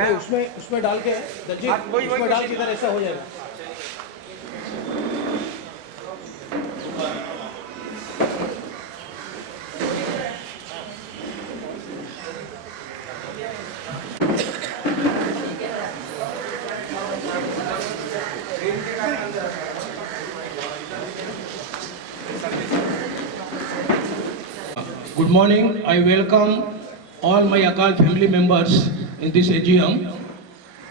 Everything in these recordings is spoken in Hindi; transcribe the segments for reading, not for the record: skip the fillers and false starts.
उसमें डाल के दलजीत उसमें डाल के इधर ऐसा हो जाएगा। Good morning. I welcome all my Akal family members in this AGM.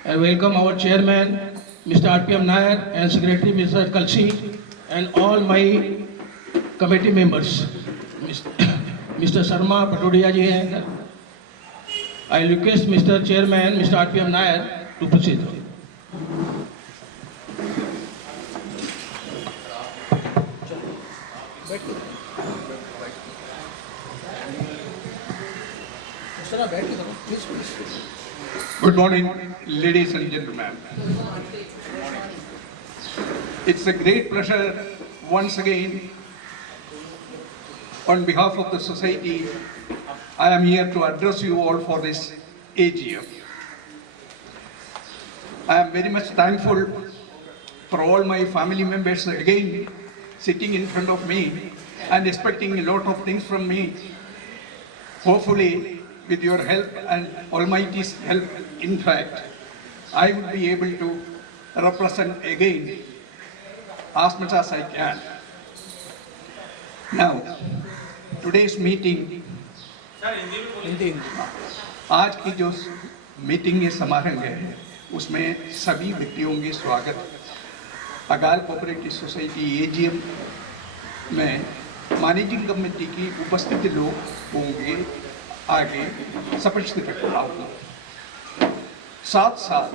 I welcome our chairman, Mr. RPM Nair, and secretary, Mr. Kalsi, and all my committee members. Mr. Sharma Patodia ji hai here. I request Mr. Chairman, Mr. RPM Nair, to proceed. Good morning, ladies and gentlemen. It's a great pleasure once again, on behalf of the society, I am here to address you all for this AGM. I am very much thankful for all my family members again sitting in front of me and expecting a lot of things from me. Hopefully, with your help and Almighty's help, in fact, I will be able to represent again as much as I can. Now, today's meeting, आज की जो मीटिंग ये समारंभ है, उसमें सभी व्यक्तियों के स्वागत। अकाल कोऑपरेटिव सोसाइटी AGM में मैनेजिंग कमेटी की उपस्थिति लोग होंगे आगे स्पष्ट रखता हूँ। साथ साथ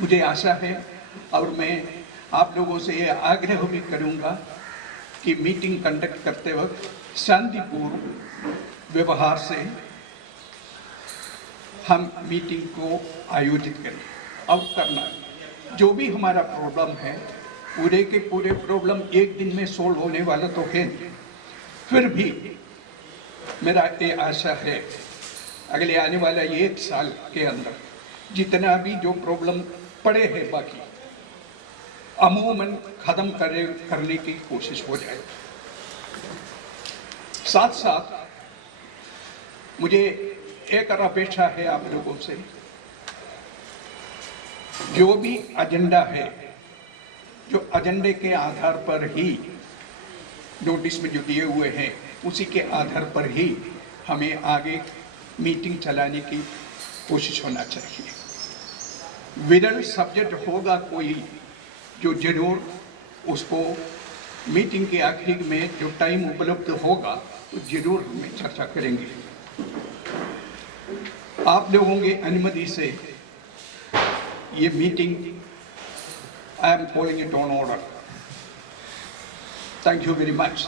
मुझे आशा है और मैं आप लोगों से ये आग्रह भी करूँगा कि मीटिंग कंडक्ट करते वक्त शांतिपूर्ण व्यवहार से हम मीटिंग को आयोजित करें। अब करना जो भी हमारा प्रॉब्लम है, पूरे के पूरे प्रॉब्लम एक दिन में सोल्व होने वाला तो है, फिर भी मेरा ये आशा है अगले आने वाला एक साल के अंदर जितना भी जो प्रॉब्लम पड़े हैं बाकी अमूमन ख़त्म करने की कोशिश हो जाए। साथ साथ मुझे एक और अपेक्षा है आप लोगों से, जो भी एजेंडा है, जो एजेंडे के आधार पर ही नोटिस में जो दिए हुए हैं, उसी के आधार पर ही हमें आगे मीटिंग चलाने की कोशिश होना चाहिए। विरल सब्जेक्ट होगा कोई जो जरूर उसको मीटिंग के आखिर में जो टाइम उपलब्ध होगा तो जरूर हमें चर्चा करेंगे। आप लोगों की अनुमति से ये meeting I am calling it on order. Thank you very much.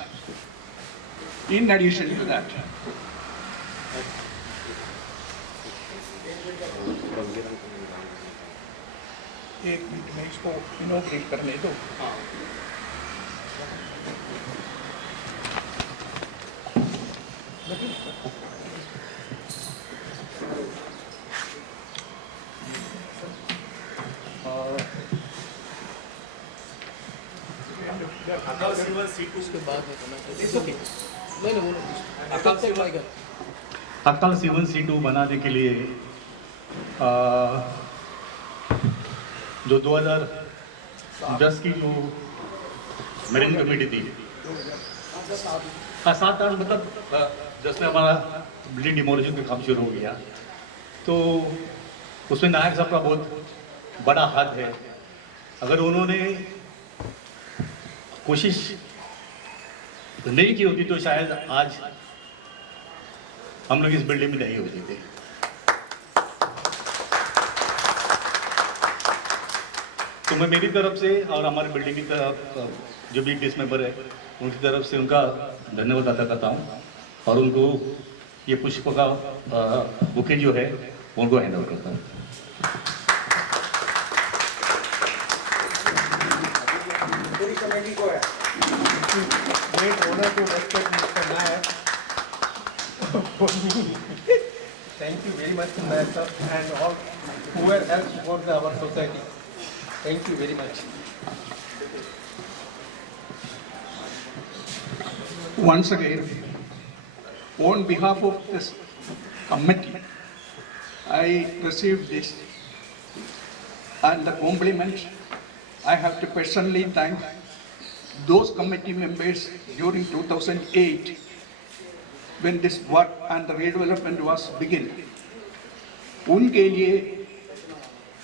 In addition to that, एक मिनट में इसको इनॉग्रेट करने दो। अकाल C1 C2 बनाने के लिए जो 2010 की जो मेरिंग कमेटी थी, 7-8 मतलब जिसमें हमारा बिल्डिंग डिमोलिशन का काम शुरू हो गया, तो उसमें नायक साहब का बहुत बड़ा हाथ है। अगर उन्होंने कोशिश नहीं की होती तो शायद आज हम लोग इस बिल्डिंग में नहीं होते थे। तो मैं मेरी तरफ से और हमारे बिल्डिंग की तरफ जो भी टीम मेंबर है उनकी तरफ से उनका धन्यवाद अदा करता हूँ और उनको ये पुष्प का बुके जो है उनको हैंड ओवर करता हूँ। पूरी कमेटी को है great honour to respect mister Nair Thank you very much, Nair sir, and all who have helped for our society. Thank you very much. Once again, on behalf of this committee, I received this and the compliment. I have to personally thank those committee members during 2008 when this work and the redevelopment was begin. उनके लिए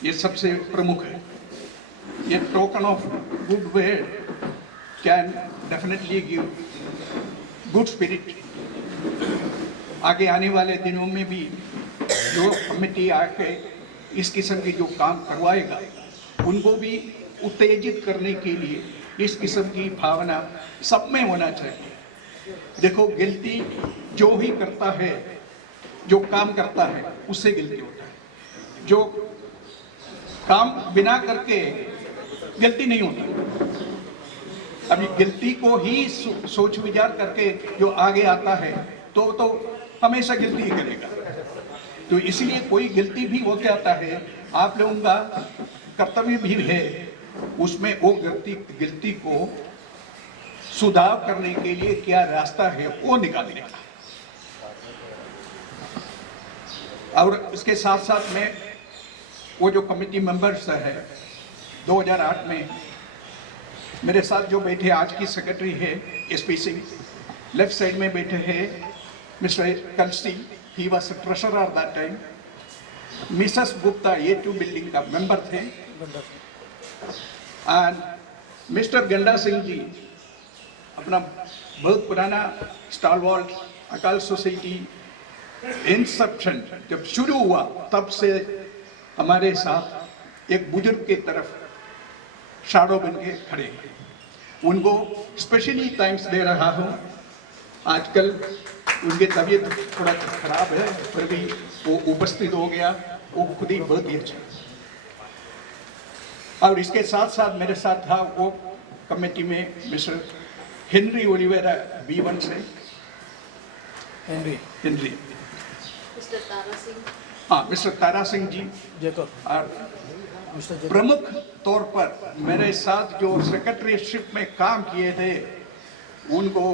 ये सबसे प्रमुख है. ये token of goodwill can definitely give good spirit. आगे आने वाले दिनों में भी जो कमेटी आके इस किस्म की जो काम करवाएगा उनको भी उत्तेजित करने के लिए इस किस्म की भावना सब में होना चाहिए. देखो, गिल्टी जो ही करता है, जो काम करता है उससे गिल्टी होता है. जो काम बिना करके गिल्टी नहीं होता. अभी गिल्टी को ही सोच विचार करके जो आगे आता है तो हमेशा गिल्टी ही करेगा. तो इसलिए कोई गिल्टी भी होते आता है, आप लोगों का कर्तव्य भी है उसमें वो गिल्टी को सुधार करने के लिए क्या रास्ता है वो निकालने का. और इसके साथ साथ में वो जो कमेटी मेंबर्स है 2008 में मेरे साथ जो बैठे, आज की सेक्रेटरी है एसपी सिंह, लेफ्ट साइड में बैठे हैं मिस्टर कंस्टी, he was treasurer that time. Mrs Gupta A2 building का मेंबर थे, एंड मिस्टर गंडा सिंह जी अपना बहुत पुराना स्टालवॉल्ट अकाल सोसाइटी इंसेप्शन जब शुरू हुआ तब से हमारे साथ एक बुजुर्ग की तरफ शाडो बन के खड़े हैं. उनको स्पेशली थैंक्स दे रहा हूँ. आजकल उनकी तबीयत थोड़ा खराब है फिर भी वो उपस्थित हो गया, वो खुद ही बहुत ही अच्छा. और इसके साथ साथ मेरे साथ था वो कमेटी में मिस्टर हेनरी ओलिवेरा B1 से. हेनरी मिस्टर तारा सिंह, हाँ मिस्टर तारा सिंह जी. और प्रमुख तौर पर मेरे साथ जो सेक्रेटरीशिप में काम किए थे उनको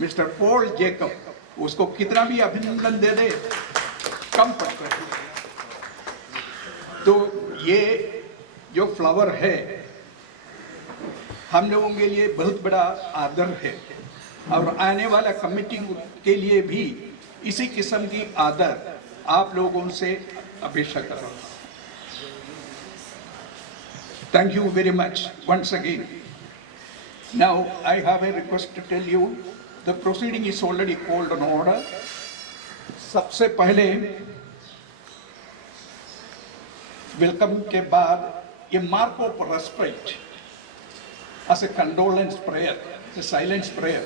मिस्टर पॉल जेकब, उसको कितना भी अभिनंदन दे दे कम पड़ता है. तो ये जो फ्लावर है हम लोगों के लिए बहुत बड़ा आदर है और आने वाला कमेटी के लिए भी इसी किस्म की आदर आप लोगों से अपेक्षा कर रहा हूँ. Thank you very much once again. Now I have a request to tell you, the proceeding is already called an order. सबसे पहले वेलकम के बाद ये mark of respect as a condolence prayer, a silence prayer,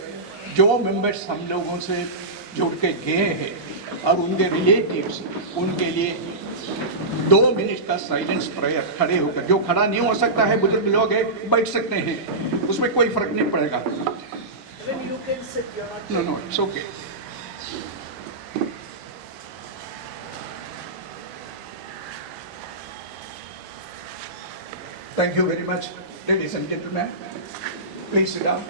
जो मेंबर्स हम लोगों से जुड़ के गए हैं और उनके रिलेटिव्स, उनके लिए 2 मिनट का साइलेंस प्रेयर खड़े होकर, जो खड़ा नहीं हो सकता है, बुजुर्ग लोग हैं बैठ सकते हैं, उसमें कोई फर्क नहीं पड़ेगा. No it's okay. Thank you very much, ladies and gentlemen. Please sit down.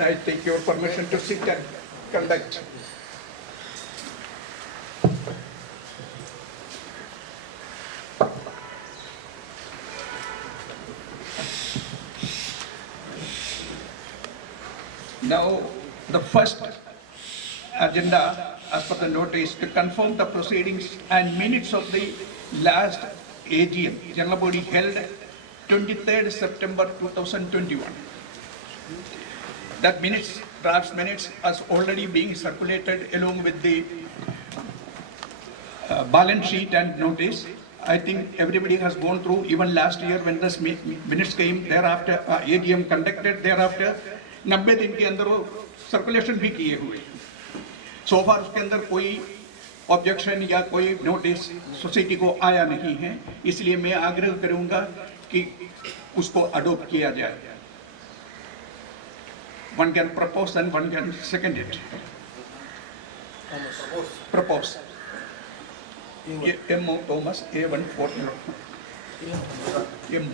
I take your permission to sit and conduct. Now, the first agenda as per the notice to confirm the proceedings and minutes of the last AGM, General Body held 23rd September 2021. That minutes, draft minutes, is already being circulated along with the balance sheet and notice. I think everybody has gone through, even last year when this minutes came, thereafter AGM conducted, thereafter 90 दिन के अंदर वो सर्कुलेशन भी किए हुए. सो फार उसके अंदर कोई ऑब्जेक्शन या कोई नोटिस सोसाइटी को आया नहीं है, इसलिए मैं आग्रह करूंगा कि उसको अडॉप्ट किया जाए. One can propose and one can second it. propose. M.O. Thomas, A1 4 M. A1.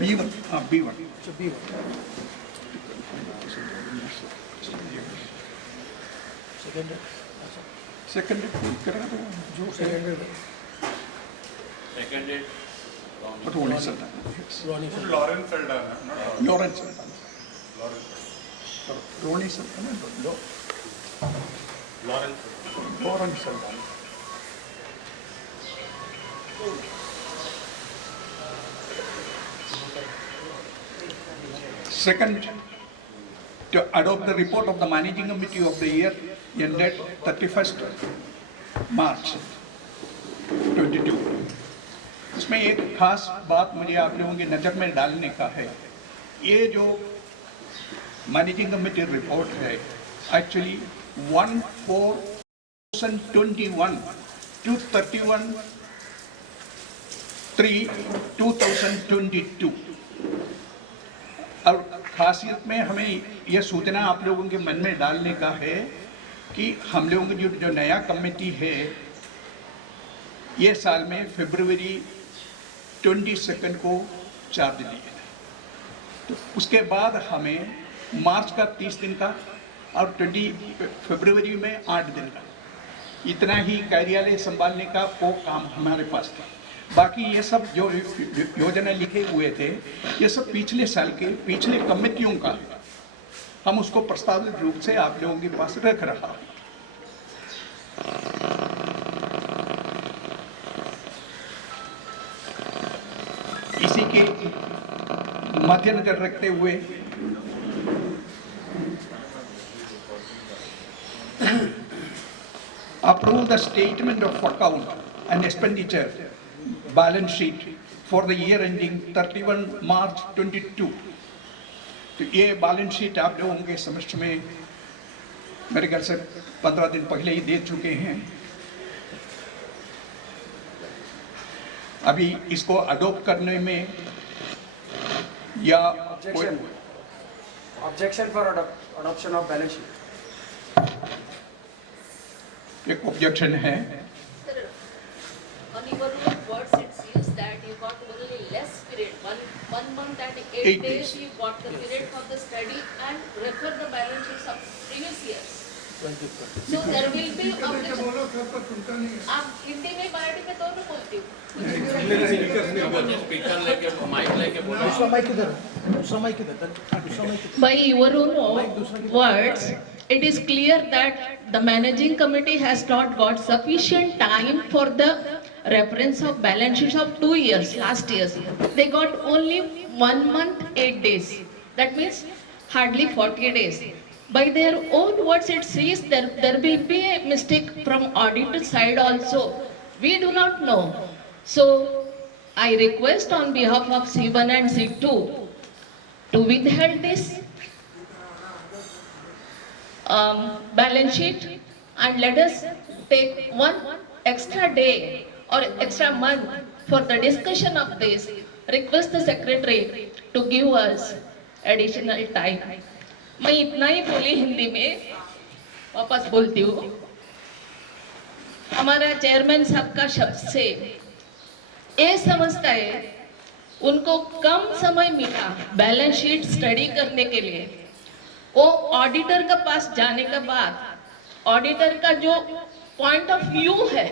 B1. B1. Seconded करा दो जो seconded but only Sultan. Lawrence Saldana, not Lawrence Sultan. Ronnie Sultan. Lawrence Sultan. Second, to adopt the report of the managing committee of the year ended 31st March 22. इसमें एक खास बात मुझे आप लोगों की नज़र में डालने का है। ये जो मैनेजिंग कमेटी रिपोर्ट है एक्चुअली 1/4/2021 to 31/3/2022 और खासियत में हमें यह सूचना आप लोगों के मन में डालने का है कि हम लोगों की जो नया कमेटी है ये साल में फरवरी 22 को चार्ज लिया तो उसके बाद हमें मार्च का 30 दिन का और फरवरी में 8 दिन का इतना ही कार्यालय संभालने का वो काम हमारे पास था। बाकी ये सब जो योजना लिखे हुए थे ये सब पिछले साल के पिछले कमेटियों का है। हम उसको प्रस्तावित रूप से आप लोगों के पास रख रहा हूँ। इसी के मद्देनजर रखते हुए approve the statement of account and expenditure balance sheet for the year ending 31 March 22. तो ये बैलेंस शीट आप लोगों के समक्ष में मेरे घर से 15 दिन पहले ही दे चुके हैं। अभी इसको अडॉप्ट करने में या Objection for adoption of balance sheet. एक ऑब्जेक्शन है। Sir, on your words it seems that you got only less period, one month and 8 8 days days. you got the period for the study and refer the balance sheets of previous years. So there will be आप हिंदी में मराठी में दोनों बोलती हूँ। By your own words, it is clear that the managing committee has not got sufficient time for the reference of balance sheets of 2 years, last years. They got only 1 month, 8 days. That means hardly 40 days. By their own words, it says there will be a mistake from auditor side also. We do not know. So I request on behalf of C1 and C2 to withhold this balance sheet and let us take 1 extra day or extra month for the discussion of this. Request the secretary to give us additional time. मैं इतना ही बोली हिंदी में, वापस बोलती हूँ। हमारा चेयरमैन साहब का शब्द से ये समझता है उनको कम समय मिला बैलेंस शीट स्टडी करने के लिए। वो ऑडिटर के पास जाने के बाद ऑडिटर का जो पॉइंट ऑफ व्यू है,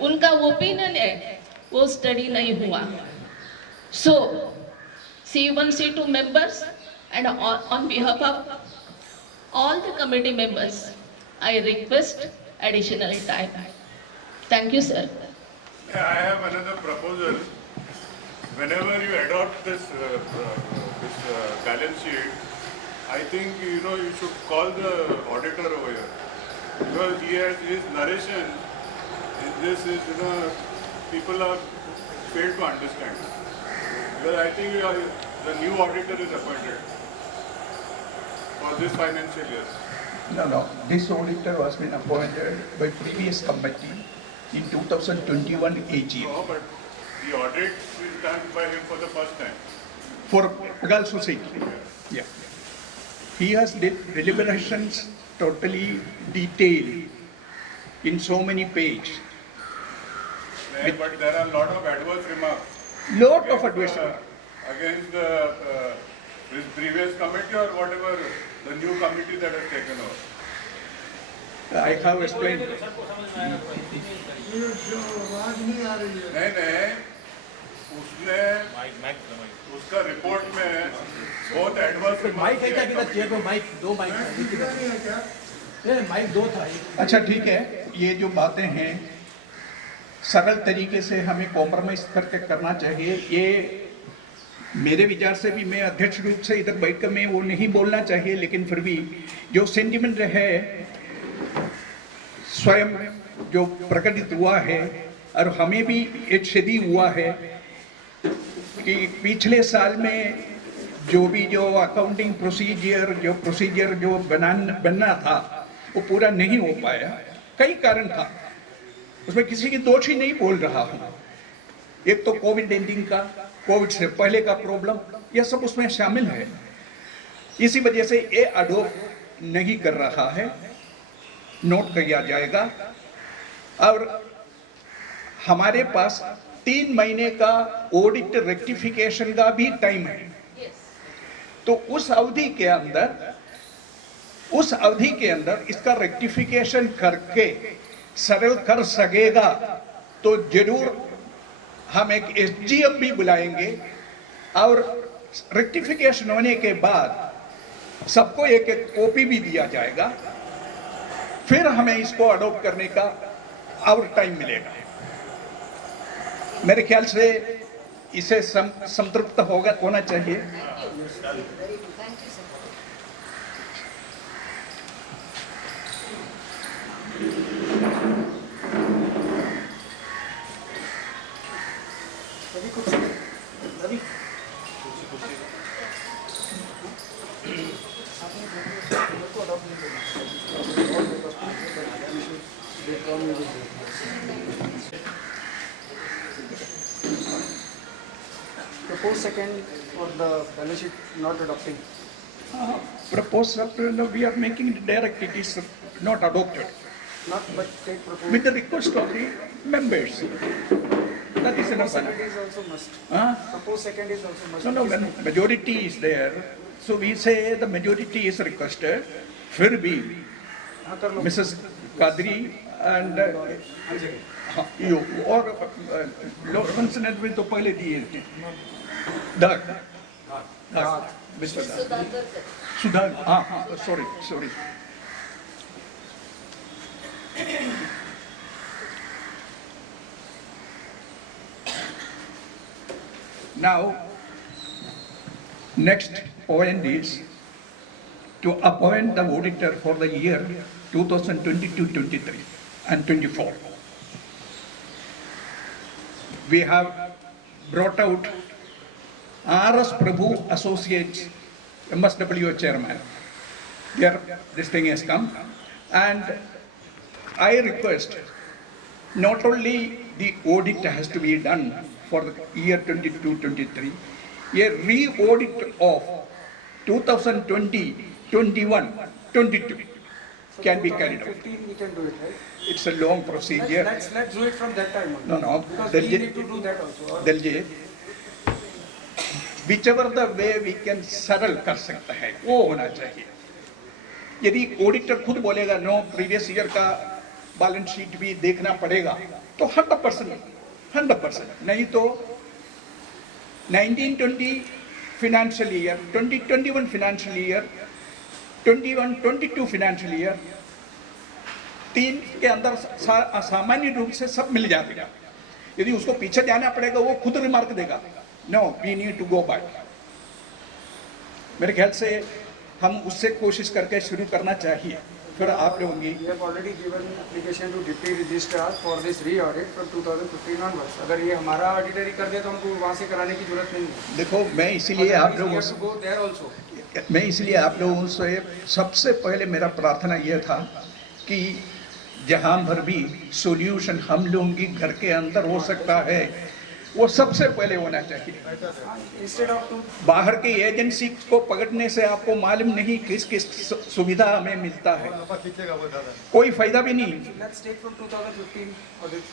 उनका ओपिनियन है, वो स्टडी नहीं हुआ। सो C1, C2 members and on behalf of all the committee members, I request additional time. Thank you, sir. I have another proposal. Whenever you adopt this balance sheet, I think you should call the auditor over here because he has his narration. This is people are failed to understand. Because I think the new auditor is appointed for this financial year. No. This auditor was been appointed by previous committee in 2021 AGM. No, but the audit is done by him for the first time. for Pagal society. Yeah. He has deliberations totally detailed in so many pages. But there are a lot of adverse remarks. Lot of advice. Against his previous committee or whatever the new committee that has taken over. I have explained. नहीं उसने उसका रिपोर्ट में बहुत एडवर्स माइक है क्या किधर चेयर पे माइक दो माइक नहीं माइक दो था अच्छा ठीक है, ये जो बातें हैं सरल तरीके से हमें कॉम्प्रोमाइज करके करना चाहिए। ये मेरे विचार से भी मैं अध्यक्ष रूप से इधर बैठकर मैं वो नहीं बोलना चाहिए, लेकिन फिर भी जो सेंटिमेंट है स्वयं जो प्रकटित हुआ है और हमें भी एक क्षति हुआ है कि पिछले साल में जो भी जो अकाउंटिंग प्रोसीजर जो बनना था वो पूरा नहीं हो पाया। कई कारण था, उसमें किसी की दोष ही नहीं बोल रहा हूँ। एक तो कोविड-19 का, कोविड से पहले का प्रॉब्लम, यह सब उसमें शामिल है। इसी वजह से ये अडोप्ट नहीं कर रहा है, नोट किया जाएगा। और हमारे पास 3 महीने का ऑडिट रेक्टिफिकेशन का भी टाइम है, तो उस अवधि के अंदर इसका रेक्टिफिकेशन करके सरल कर सकेगा तो जरूर हम एक एसजीएम भी बुलाएंगे और रेक्टिफिकेशन होने के बाद सबको एक एक कॉपी भी दिया जाएगा, फिर हमें इसको अडॉप्ट करने का और टाइम मिलेगा। मेरे ख्याल से इसे संतृप्त होना चाहिए। Propose second for the balance sheet not adopting. Proposal, we are making it direct, it is not adopted. Not but take proposal. With the request of the members. That is enough. Second is also must. Huh? Propose second is also must. No, when majority is there, so we say the majority is requested. फिर भी Mrs. Kadri and you और लॉरेंस ने भी तो पहले दिए थे। Mr. Suधाकर, हाँ, sorry. Now, next point is to appoint the auditor for the year 2022-23 and 24. We have brought out R.S. Prabhu Associates, MSW chairman. This thing has come, and I request not only the audit has to be done for the year 22-23, a re-audit of 2020, 21, 22 can be carried out. 15 we can do it, right? It's a long procedure. Let's do it from that time on. No, Because we need to do that also. Or Dalji, whichever the way we can सरल कर सकता है वो होना चाहिए। यदि ऑडिटर खुद बोलेगा नो प्रीवियस ईयर का बैलेंस शीट भी देखना पड़ेगा तो 100%, नहीं तो 1920 financial year, 2021 financial year, 21-22 financial year, 3 के अंदर सामान्य रूप से सब मिल जाएगा। यदि उसको पीछे जाना पड़ेगा वो खुद रिमार्क देगा, no we need to go back. मेरे ख्याल से हम उससे कोशिश करके शुरू करना चाहिए। फिर आप लोगों की we have already given application to deputy registrar for this re-audit from 2015 onwards. अगर ये हमारा ऑडिटर ही कर दे तो हमको वहाँ से कराने की जरूरत नहीं है। देखो मैं इसलिए आप लोगों से go there also. मैं इसलिए आप लोगों से सबसे पहले मेरा प्रार्थना यह था कि जहाँ भर भी सॉल्यूशन हम लोगों की घर के अंदर हो सकता है वो सबसे पहले होना चाहिए। इंस्टेड ऑफ टू बाहर की एजेंसी को पकड़ने से आपको मालूम नहीं किस किस सुविधा हमें मिलता है, कोई फायदा भी नहीं। Let's take from 2015 audit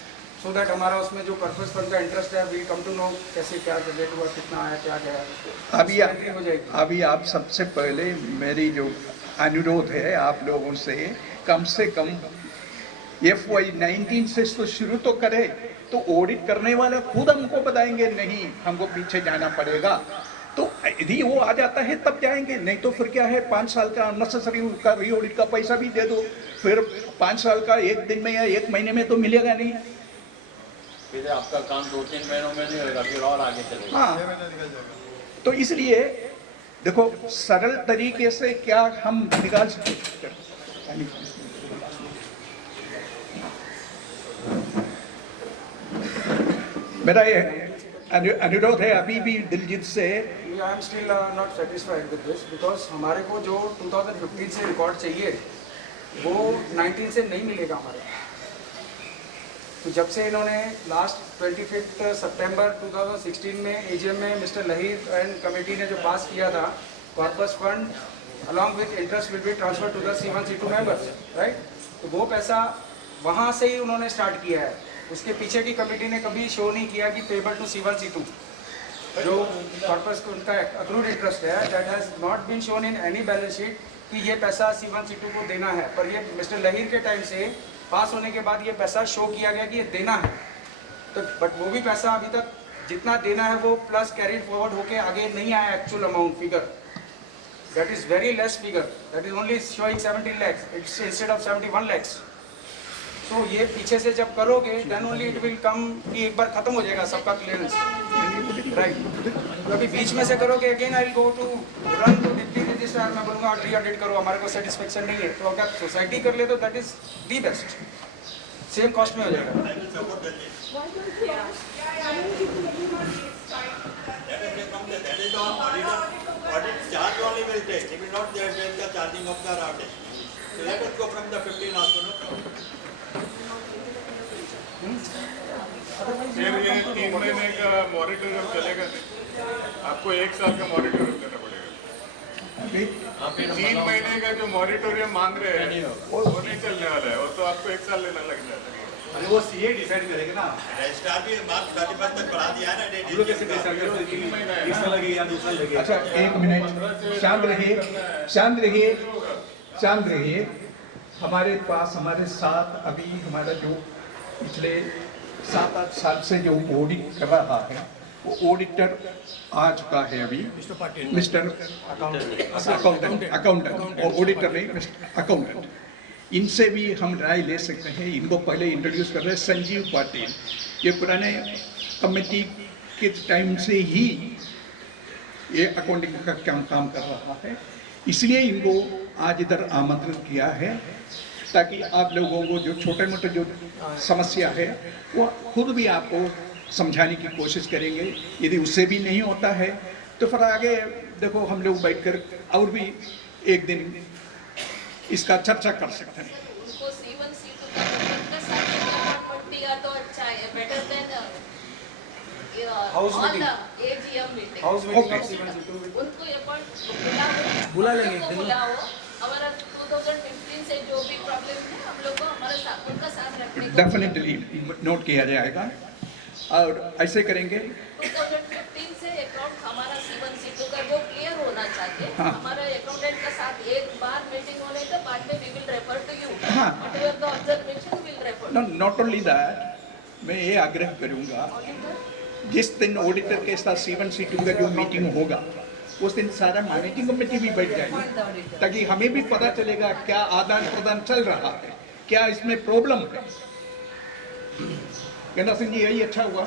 so that हमारा उसमें जो पर्पस फंड का इंटरेस्ट है वी कम टू नो कैसे क्या रेट हुआ, कितना आया, क्या गया। अभी आप सबसे पहले मेरी जो अनुरोध है आप लोगों से कम FY19 से तो शुरू तो करे, तो ऑडिट करने वाले खुद हमको बताएंगे नहीं हमको पीछे जाना पड़ेगा, तो यदि वो आ जाता है तब जाएंगे, नहीं तो फिर क्या है 5 साल का अननेसेसरी उसका री ऑडिट का पैसा भी दे दो, फिर 5 साल का 1 दिन में या 1 महीने में तो मिलेगा नहीं। फिर आपका काम 2-3 महीनों में नहीं होगा, फिर और आगे चलेगा। हाँ, तो इसलिए देखो सरल तरीके से क्या हम निकाल सकते। मेरा ये अनुरोध है अभी भी दिलजीत से, I am still not satisfied with this because हमारे को जो 2015 से रिकॉर्ड चाहिए वो 19 से नहीं मिलेगा हमारे। तो जब से इन्होंने लास्ट 25 सितंबर 2016 में एजीएम में मिस्टर लहीर एंड कमेटी ने जो पास किया था, corpus fund along with interest will be transfer to the C1 C2 members, right. तो वो पैसा वहाँ से ही उन्होंने स्टार्ट किया है, उसके पीछे की कमेटी ने कभी शो नहीं किया कि पेबल टू C1 C2 जो कॉर्पस उनका अक्रूड इंटरेस्ट है that has not been shown in any balance sheet कि ये पैसा C1 C2 को देना है। पर ये मिस्टर लहीर के टाइम से पास होने के बाद ये पैसा शो किया गया कि ये देना है, तो बट वो भी पैसा अभी तक जितना देना है वो प्लस कैरीड फॉरवर्ड होके आगे नहीं आया actual amount figure, that is very less figure, that is only showing 17 lakhs it's instead of 71 lakhs। तो ये पीछे से जब करोगे then only it will come कि एक बार खत्म हो जाएगा सबका क्लियरेंस, राइट। तो अभी बीच में से करोगे again I will go to run to deputy registrar, मैं बोलूँगा री ऑडिट करो, हमारे को सेटिस्फेक्शन नहीं है, तो अगर सोसाइटी कर ले तो that is the best, same cost में हो जाएगा। फिर ये 3 महीने का मॉनिटरिंग चलेगा नहीं, आपको 1 साल का मॉनिटरिंग देना पड़ेगा। 3 महीने का जो मॉनिटोरियम मांग रहे हैं वो नहीं चलने वाला है, और तो आपको 1 साल लेना लग जाएगा। अरे वो सीए डिसाइड करेगा ना, रजिस्ट्रार भी मार्च 31 तक बढ़ा दिया है ना डेट, हम लोग कैसे डिसाइड करते हैं कि 1 साल लगेगा या 2 साल लगेगा। अच्छा 1 मिनट शांत रहिए। हमारे पास हमारे साथ अभी हमारा जो पिछले 7-8 साल से जो ऑडिट कर रहा है वो ऑडिटर आ चुका है अभी, मिस्टर अकाउंटेंट और ऑडिटर नहीं मिस्टर अकाउंटेंट, इनसे भी हम राय ले सकते हैं। इनको पहले इंट्रोड्यूस कर रहे हैं संजीव पाटिल, ये पुराने कमेटी के टाइम से ही ये अकाउंटिंग का काम कर रहा है, इसलिए इनको आज इधर आमंत्रित किया है ताकि आप लोगों को जो छोटे मोटे जो समस्या है वो खुद भी आपको समझाने की कोशिश करेंगे। यदि उससे भी नहीं होता है तो फिर आगे देखो हम लोग बैठकर और भी एक दिन इसका चर्चा कर सकते हैं। उनको C1 C2 का सर्टिफिकेट दिया तो अच्छा है, better than House on meeting. The AGM meeting. House meeting Okay. Of C1 C2 उनको अपॉइंट बुला लेंगे, बुलाओ, हमारा 2015 से जो भी प्रॉब्लम है हम लोग को हमारे साथ उनका साथ रखने को डेफिनेटली नोट किया जाएगा और ऐसे करेंगे। 2015 से अकाउंट हमारा C1 C2 का जो क्लियर होना चाहिए, हाँ। हमारा अकाउंटेंट का साथ एक बार मीटिंग होने के बाद में we will refer to you, हाँ। Whatever the observation will refer. Not only that, मैं ये आग्रह करूंगा जिस दिन ऑडिटर के साथ C1 C2 का जो मीटिंग होगा उस दिन सारा मैनेजिंग कमेटी भी बैठ जाएगी ताकि हमें भी पता चलेगा क्या आदान प्रदान चल रहा है, क्या इसमें प्रॉब्लम है। गंगा सिंह जी यही अच्छा हुआ।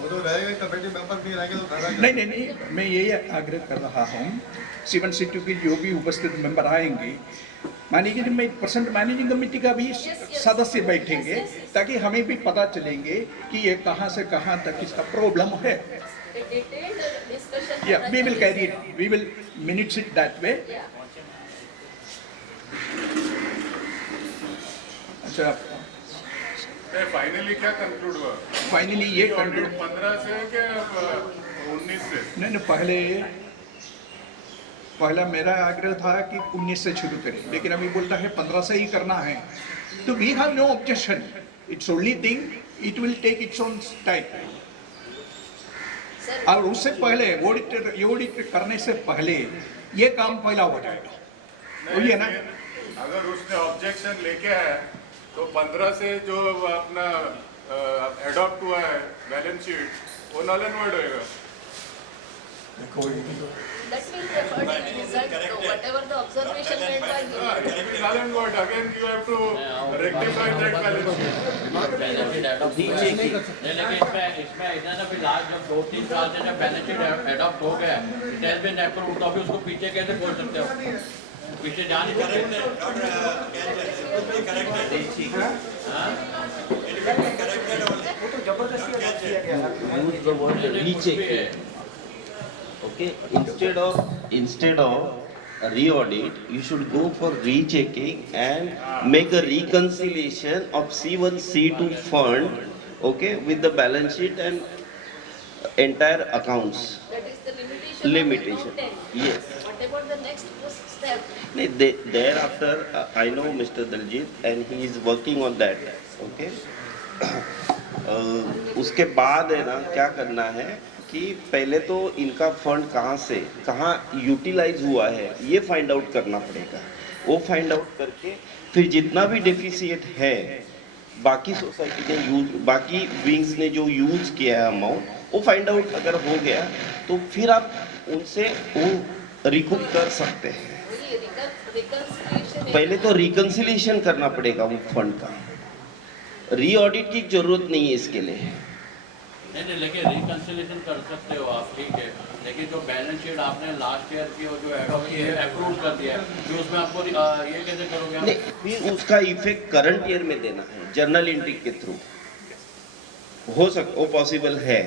वो तो रहेगा, कमेटी मेंबर भी रहेंगे तो नहीं, मैं यही आग्रह कर रहा हूँ C1 C2 के जो भी उपस्थित मेंबर आएंगे, मैनेजिंग कमेटी का भी सदस्य बैठेंगे ताकि हमें भी पता चलेंगे कि ये कहाँ से कहाँ तक इसका प्रॉब्लम है। detailed discussion. Yeah, we will carry it. We will minutes it that way. Yeah. अच्छा फाइनली क्या कंक्लूड हुआ? फाइनली ये कंक्लूड 15 से क्या 19 से? नहीं, पहला मेरा आग्रह था कि 19 से शुरू करें, लेकिन अभी बोलता है 15 से ही करना है, तो we have no objection. It's only thing it will take its own time. और उससे पहले ऑडिट करने से पहले ये काम पहला हो जाएगा. वही है ना? अगर उसने ऑब्जेक्शन लेके है तो 15 से जो अपना एडॉप्ट हुआ है बैलेंस शीट वो नल एंड वॉइड होएगा. That will refer to the result, though, whatever the observation made by him. It will be null and void. Again you have to rectify that balance sheet. Balance sheet adopt नहीं, लेकिन इसमें इतना ना फिर लास्ट जब 2-3 साल से जब बैलेंस शीट एडॉप्ट हो गया इट हैज बीन अप्रूव्ड, तो अभी उसको पीछे कैसे बोल सकते हो? पीछे जा नहीं सकते. वो तो जबरदस्ती अडॉप्ट किया गया है. use the word rechecking. Okay, instead of re-audit, you should go for rechecking and make a reconciliation of C1, C2 fund, okay, with the balance sheet and entire accounts. That is the limitation. Limitation. Of account 10. Yes. What about the next step? Thereafter, I know Mr. Daljit and he is working on that. Okay. उसके बाद है ना क्या करना है कि पहले तो इनका फंड कहाँ यूटिलाइज हुआ है ये फाइंड आउट करना पड़ेगा. वो फाइंड आउट करके फिर जितना भी डेफिसिट है बाकी सोसाइटी ने बाकी विंग्स ने जो यूज किया है अमाउंट वो फाइंड आउट अगर हो गया तो फिर आप उनसे वो रिकूप कर सकते हैं. Reconciliation. पहले तो रिकंसिलिएशन करना पड़ेगा वो फंड का. री ऑडिट की जरूरत नहीं है इसके लिए. नहीं, लेकिन रिकंसिलिएशन कर सकते हो आप, ठीक है, लेकिन जो बैलेंस शीट आपने लास्ट ईयर की और जो अप्रूव कर दिया है कि उसमें आपको ये कैसे करोगे आप? नहीं, फिर उसका इफेक्ट करंट ईयर में देना है जर्नल एंट्री के थ्रू. हो सकता वो पॉसिबल है.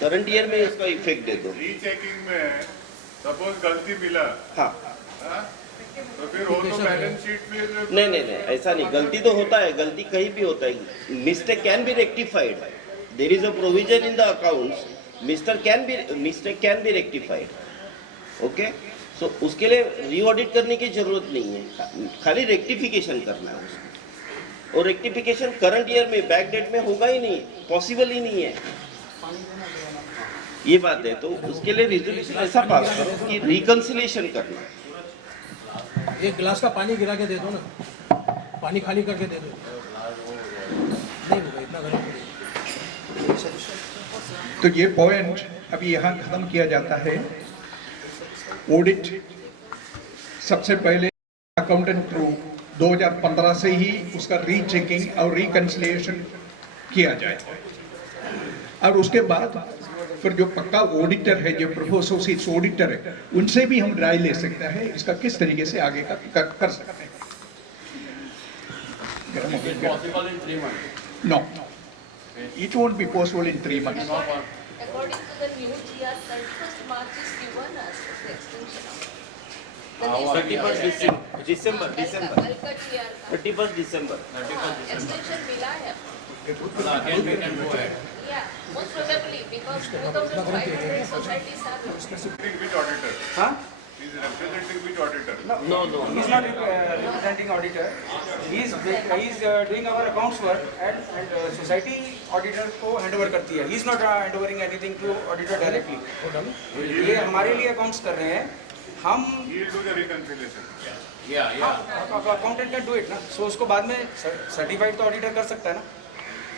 करंट ईयर में उसका इफेक्ट दे दो. रीचेकिंग में सपोज गलती मिला, हाँ, तो फिर वो तो बैलेंस शीट फिर नहीं, ऐसा नहीं. गलती तो होता है, गलती कहीं भी होता है. Mistake can be rectified. There is a provision in the accounts. Mistake can be rectified. Okay, so उसके लिए री ऑडिट करने की जरूरत नहीं है, खाली रेक्टिफिकेशन करना है उसको. और रेक्टिफिकेशन करंट ईयर में बैक डेट में होगा ही नहीं, पॉसिबल ही नहीं है. ये बात है. तो उसके लिए रिजोल्यूशन ऐसा पास करो कि रिकंसिलिएशन करना. एक गिलास का पानी गिरा के दे दो ना, पानी खाली करके दे दो. नहीं होगा इतना गलत. तो ये पॉइंट अभी यहाँ खत्म किया जाता है. ऑडिट सबसे पहले अकाउंटेंट थ्रू 2015 से ही उसका रीचेकिंग और रिकंसिलिएशन किया जाए. और उसके बाद फिर जो पक्का ऑडिटर है, जो प्रोफेसर ऑडिटर है, उनसे भी हम राय ले सकते हैं इसका किस तरीके से आगे का कर सकते हैं. Possible in 3 months. No, it won't be possible in 3 months. According to the new GR, 31st March is given as the extension of the next 31st December. कल का GR का. 31st December. Extension मिला है. Again we can go ahead. Yeah, most probably because 2,500 societies have. representing which auditor? हाँ? He is representing which auditor? No. He is not representing auditor. He is doing our accounts work and society auditor को handover करती है. He is not handovering anything to auditor directly. ये हमारे लिए accounts कर रहे हैं. हम He will do the reconciliation. Accountant can do it ना. सो उसको बाद में सर्टिफाइड तो ऑडिटर कर सकता है ना.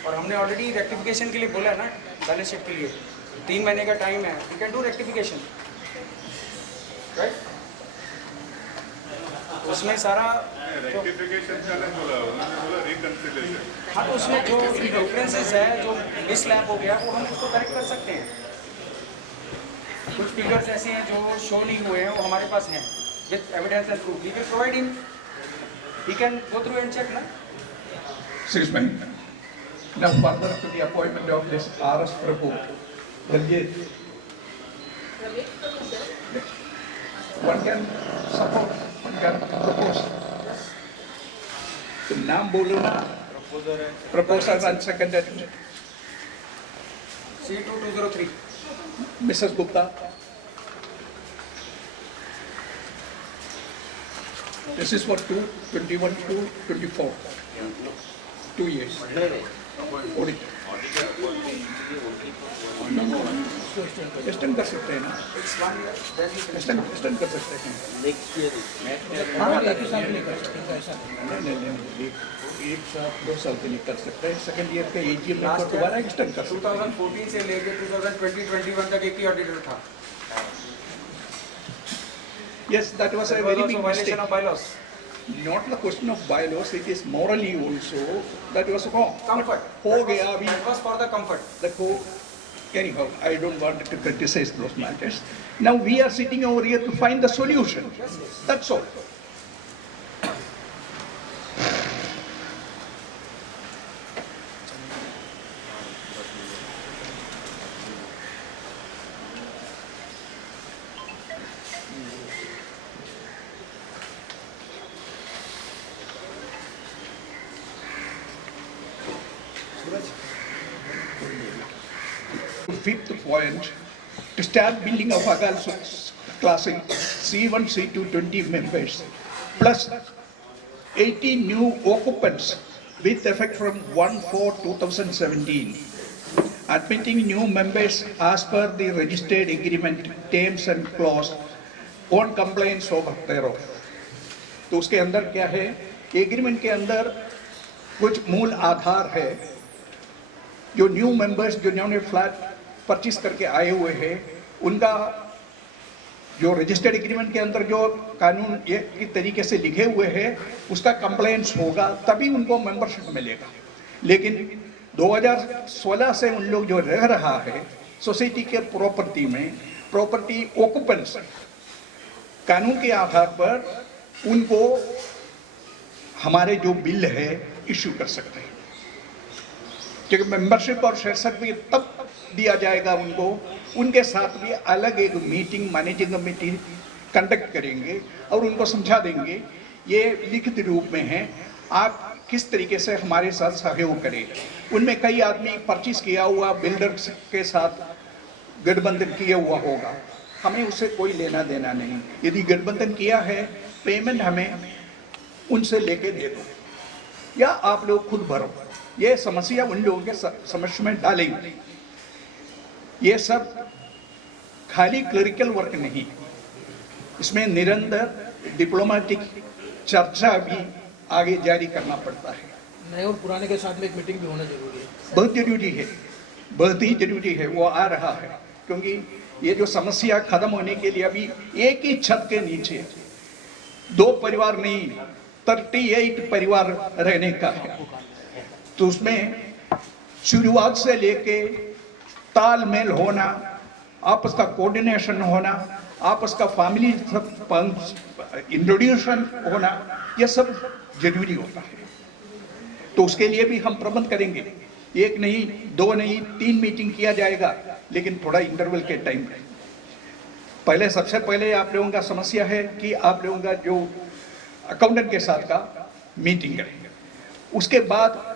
और हमने ऑलरेडी रेक्टिफिकेशन के लिए बोला है ना, बैलेंस शीट के लिए 3 महीने का टाइम है. You can do rectification, right. उसमें सारा रेक्टिफिकेशन का नहीं बोला, उन्होंने बोला रिकंसिलिएशन. हाँ, तो उसमें जो डिफरेंसेस है, जो मिसलैप हो गया, वो हम उसको करेक्ट कर सकते हैं. कुछ फिगर्स ऐसे हैं जो शो नहीं हुए हैं, वो हमारे पास हैं with evidence and proof. We will provide him. He can go through and check ना. 6 months. Now further to the appointment of this RS Prabhu. Daljit, Ramesh Prabhu, sir. one can support, one can propose. तो नाम बोलो ना. Proposer and seconded. C2203. Mrs. Gupta. This is for 21 to 24. 2 years. Audit. Extend कर सकते हैं ना, एक्सटेंड कर सकते हैं। एक ही साल के लिए कर सकते हैं ऐसा नहीं, एक साल 2 साल के लिए कर सकते हैं। सेकंड ईयर के एजीएम में दोबारा एक्सटेंड कर सकते हैं। 2014 से लेकर 2020-21 तक एक ही ऑडिटर था। Yes, that was a very big violation mistake. of bylaws. Not the question of bylaws, it is morally also that was wrong. Comfort. हो गया अभी। That was for the comfort. देखो, anyhow, I don't want to criticize those matters. Now we are sitting over here to find the solution. That's all. Fifth point, to start building of Agal class in C1, C2, 20 members, plus 80 new occupants with effect from 1/4/2017. Admitting new members as per the registered agreement terms and clause on compliance of thereof. तो उसके अंदर क्या है, एग्रीमेंट के अंदर कुछ मूल आधार है। जो न्यू मेंबर्स जो जिन्होंने फ्लैट परचेज करके आए हुए हैं, उनका जो रजिस्टर्ड एग्रीमेंट के अंदर जो कानून एक तरीके से लिखे हुए हैं उसका कंप्लायंस होगा, तभी उनको मेंबरशिप मिलेगा। लेकिन 2016 से उन लोग जो रह रहा है सोसाइटी के प्रॉपर्टी में, प्रॉपर्टी ऑक्यूपेंट्स कानून के आधार पर उनको हमारे जो बिल है इश्यू कर सकते हैं। क्योंकि मेंबरशिप और शेयर सर्टिफिकेट तब दिया जाएगा उनको, उनके साथ भी अलग एक मीटिंग मैनेजिंग कमेटी कंडक्ट करेंगे और उनको समझा देंगे ये लिखित रूप में है, आप किस तरीके से हमारे साथ सहयोग करें। उनमें कई आदमी परचेज किया हुआ बिल्डर्स के साथ गठबंधन किया हुआ होगा, हमें उससे कोई लेना देना नहीं। यदि गठबंधन किया है, पेमेंट हमें उनसे लेके दे दो या आप लोग खुद भरो। ये समस्या उन लोगों के समक्ष में डालेंगे। ये सब खाली क्लरिकल वर्क नहीं, इसमें निरंतर डिप्लोमेटिक चर्चा भी आगे जारी करना पड़ता है। नए और पुराने के साथ में एक मीटिंग भी होना जरूरी है। बहुत जरूरी है, बहुत ही जरूरी है। वो आ रहा है क्योंकि ये जो समस्या खत्म होने के लिए अभी एक ही छत के नीचे 2 परिवार नहीं 38 परिवार रहने का है। तो उसमें शुरुआत से लेके तालमेल होना, आपस का कोऑर्डिनेशन होना, आपस का फैमिली इंट्रोड्यूशन होना, यह सब जरूरी होता है। तो उसके लिए भी हम प्रबंध करेंगे। 1 नहीं 2 नहीं 3 मीटिंग किया जाएगा, लेकिन थोड़ा इंटरवल के टाइम में। पहले सबसे पहले आप लोगों का समस्या है कि आप लोगों का जो अकाउंटेंट के साथ का मीटिंग करेंगे, उसके बाद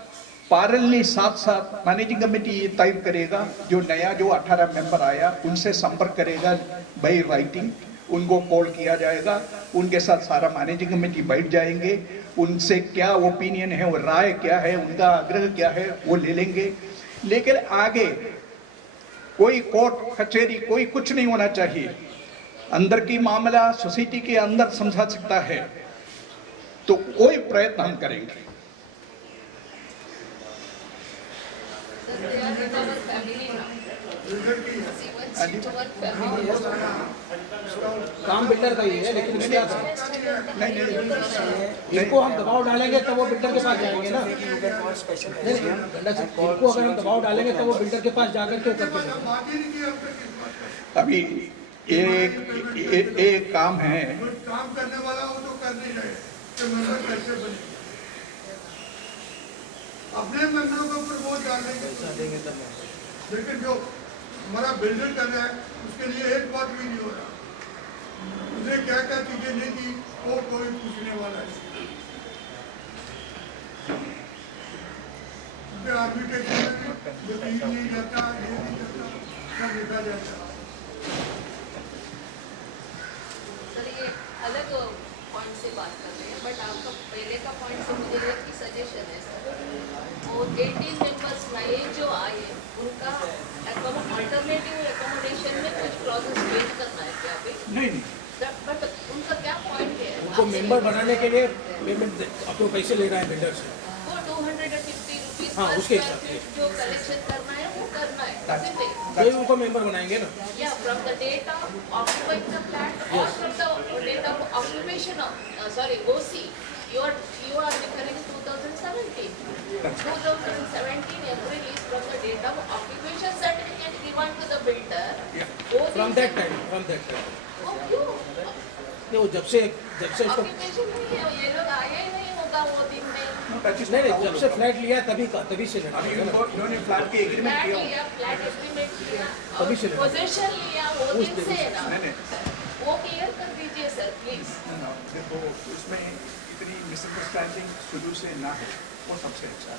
पैरेलली साथ साथ मैनेजिंग कमेटी ये तय करेगा, जो नया जो 18 मेंबर आया उनसे संपर्क करेगा बाय राइटिंग, उनको कॉल किया जाएगा, उनके साथ सारा मैनेजिंग कमेटी बैठ जाएंगे, उनसे क्या ओपिनियन है, वो राय क्या है, उनका आग्रह क्या है, वो ले लेंगे। लेकिन आगे कोई कोर्ट कचहरी कोई कुछ नहीं होना चाहिए। अंदर की मामला सोसाइटी के अंदर समझा सकता है, तो कोई प्रयत्न हम करेंगे। काम बिल्डर का ही है, लेकिन इसके इनको हम दबाव डालेंगे तब वो बिल्डर के पास जाएंगे ना। इनको अगर हम दबाव डालेंगे तब वो बिल्डर के पास जाकर क्यों करते? अभी एक काम है, काम करने वाला वो तो कर नहीं रहे तो मेंबर कैसे बने? अपने मेंबरों के ऊपर वोट डालेंगे, लेकिन जो हमारा बिल्डर कर रहा है उसके लिए एक बात भी नहीं हो रहा। उसने क्या क्या चीजें नहीं दी वो कोई पूछने वाला है। सर ये अलग पॉइंट से बात कर रहे हैं, बट आपका पहले का पॉइंट से मुझे ये की सजेशन है सर, और 18 मेंबर्स नए जो आए उनका अल्टरनेटिव एकोमोडेशन में कुछ प्रोसेस वेट करना है क्या अभी? नहीं बट उनका क्या पॉइंट है? उनको मेंबर बनाने के लिए पेमेंट अपने पैसे ले रहा है बिल्डर से। वो 250 रुपीज हाँ, पर उसके स्क्वायर हिसाब से। फीट जो कलेक्शन करना है वो करना है सिंपल। कोई उनको मेंबर बनाएंगे ना। Yeah, from the date of occupying the flat or from the date of occupation of, OC, you are referring to 2017. 2017 April is from the date of occupation certificate given to the builder. वो फ्रॉम दिन दैट टाइम वो क्यों? नहीं, वो जब से उसको Occupation नहीं है, ये लोग आए ही नहीं होगा वो दिन में। नहीं जब से फ्लैट लिया तभी से लेना अभी पड़ेगा ना। उनको इन्होंने फ्लैट के एग्रीमेंट फ्लैट किया लिया, फ्लैट एग्रीमेंट लिया, तभी से और लेना। पोजेशन लिया वो उस दिन दिन से से। है ना। नहीं वो क्लियर कर दीजिए सर प्लीज। देखो उसमें इतनी मिसअंडरस्टैंडिंग शुरू से ना है वो सबसे अच्छा है।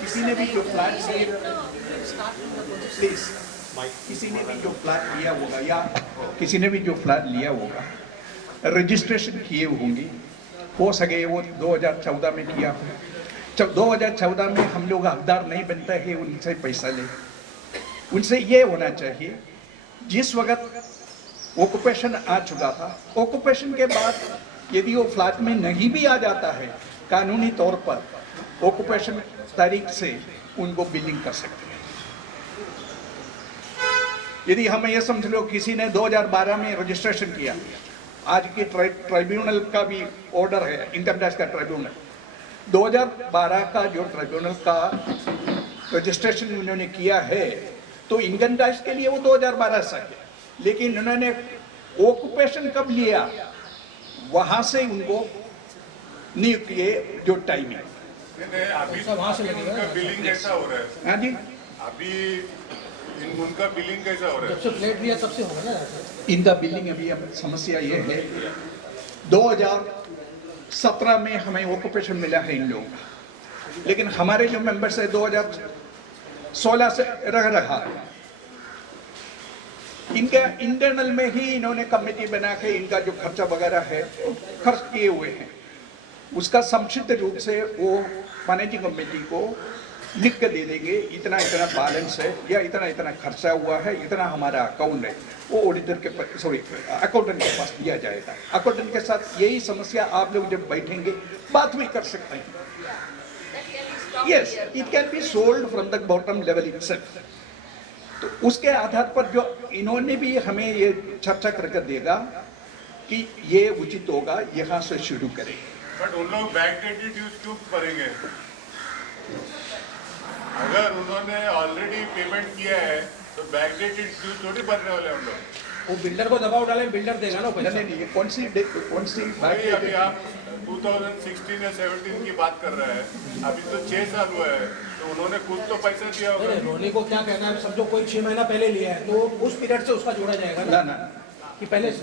किसी ने भी जो फ्लैट प्लीज किसी ने भी जो फ्लैट लिया होगा या किसी ने भी जो फ्लैट लिया होगा रजिस्ट्रेशन किए होंगे, हो सके वो 2014 में किया हो। 2014 में हम लोग हकदार नहीं बनता है उनसे पैसा ले। उनसे ये होना चाहिए जिस वक्त ऑक्यूपेशन आ चुका था, ऑक्यूपेशन के बाद यदि वो फ्लैट में नहीं भी आ जाता है कानूनी तौर पर ऑक्यूपेशन तारीख से उनको बिलिंग कर सकते हैं। यदि हम ये समझ लो किसी ने 2012 में रजिस्ट्रेशन किया, आज की ट्राइब्यूनल का भी ऑर्डर है, इनकम टैक्स का ट्राइब्यूनल 2012 का जो ट्राइब्यूनल का रजिस्ट्रेशन उन्होंने किया है तो इनकम टैक्स के लिए वो 2012 से है, लेकिन उन्होंने ऑक्यूपेशन कब लिया वहां से उनको नियुक्त किए जो टाइम है। अभी वहाँ से लगेगा उनका ना। बिलिंग कैसा हो रहा है? हाँ जी, अभी उनका बिलिंग कैसा हो रहा जब है? से फ्लैट लिया तब से होगा ना। इनका बिलिंग अभी अब समस्या ये है 2017 में हमें ऑक्यूपेशन मिला है इन लोगों का, लेकिन हमारे जो मेंबर्स है 2016 से रह रहा है। इनके इंटरनल में ही इन्होंने कमेटी बना के इनका जो खर्चा वगैरह है खर्च किए हुए हैं, उसका संक्षिप्त रूप से वो मैनेजिंग कमेटी को लिख के दे देंगे, इतना इतना बैलेंस है या इतना इतना खर्चा हुआ है, इतना हमारा अकाउंट है, वो ऑडिटर के अकाउंटेंट के पास दिया जाएगा। अकाउंटेंट के साथ यही समस्या आप लोग जब बैठेंगे बात भी कर सकते हैं। Yes, it can be sold from the bottom level itself. तो उसके आधार पर जो इन्होंने भी हमें ये चर्चा करके देगा कि ये उचित होगा, यहाँ से शुरू करें। बट उन लोग बैकडेटेड ड्यूज क्यों भरेंगे? अगर उन्होंने ऑलरेडी पेमेंट किया है तो बैकडेटेड ड्यूज थोड़ी भरने वाले उन लोग। वो बिल्डर को दबाव डाले, बिल्डर देगा ना पैसा। नहीं, कौन सी भाई अभी आप 2016 या 17 की बात कर रहे हैं, अभी तो 6 साल हुआ है, तो उन्होंने कुछ तो पैसा दिया होगा। रोनी को क्या कहना है, समझो कोई 6 महीना पहले लिया है तो उस पीरियड से उसका जोड़ा जाएगा ना ना, ना कि पहले से।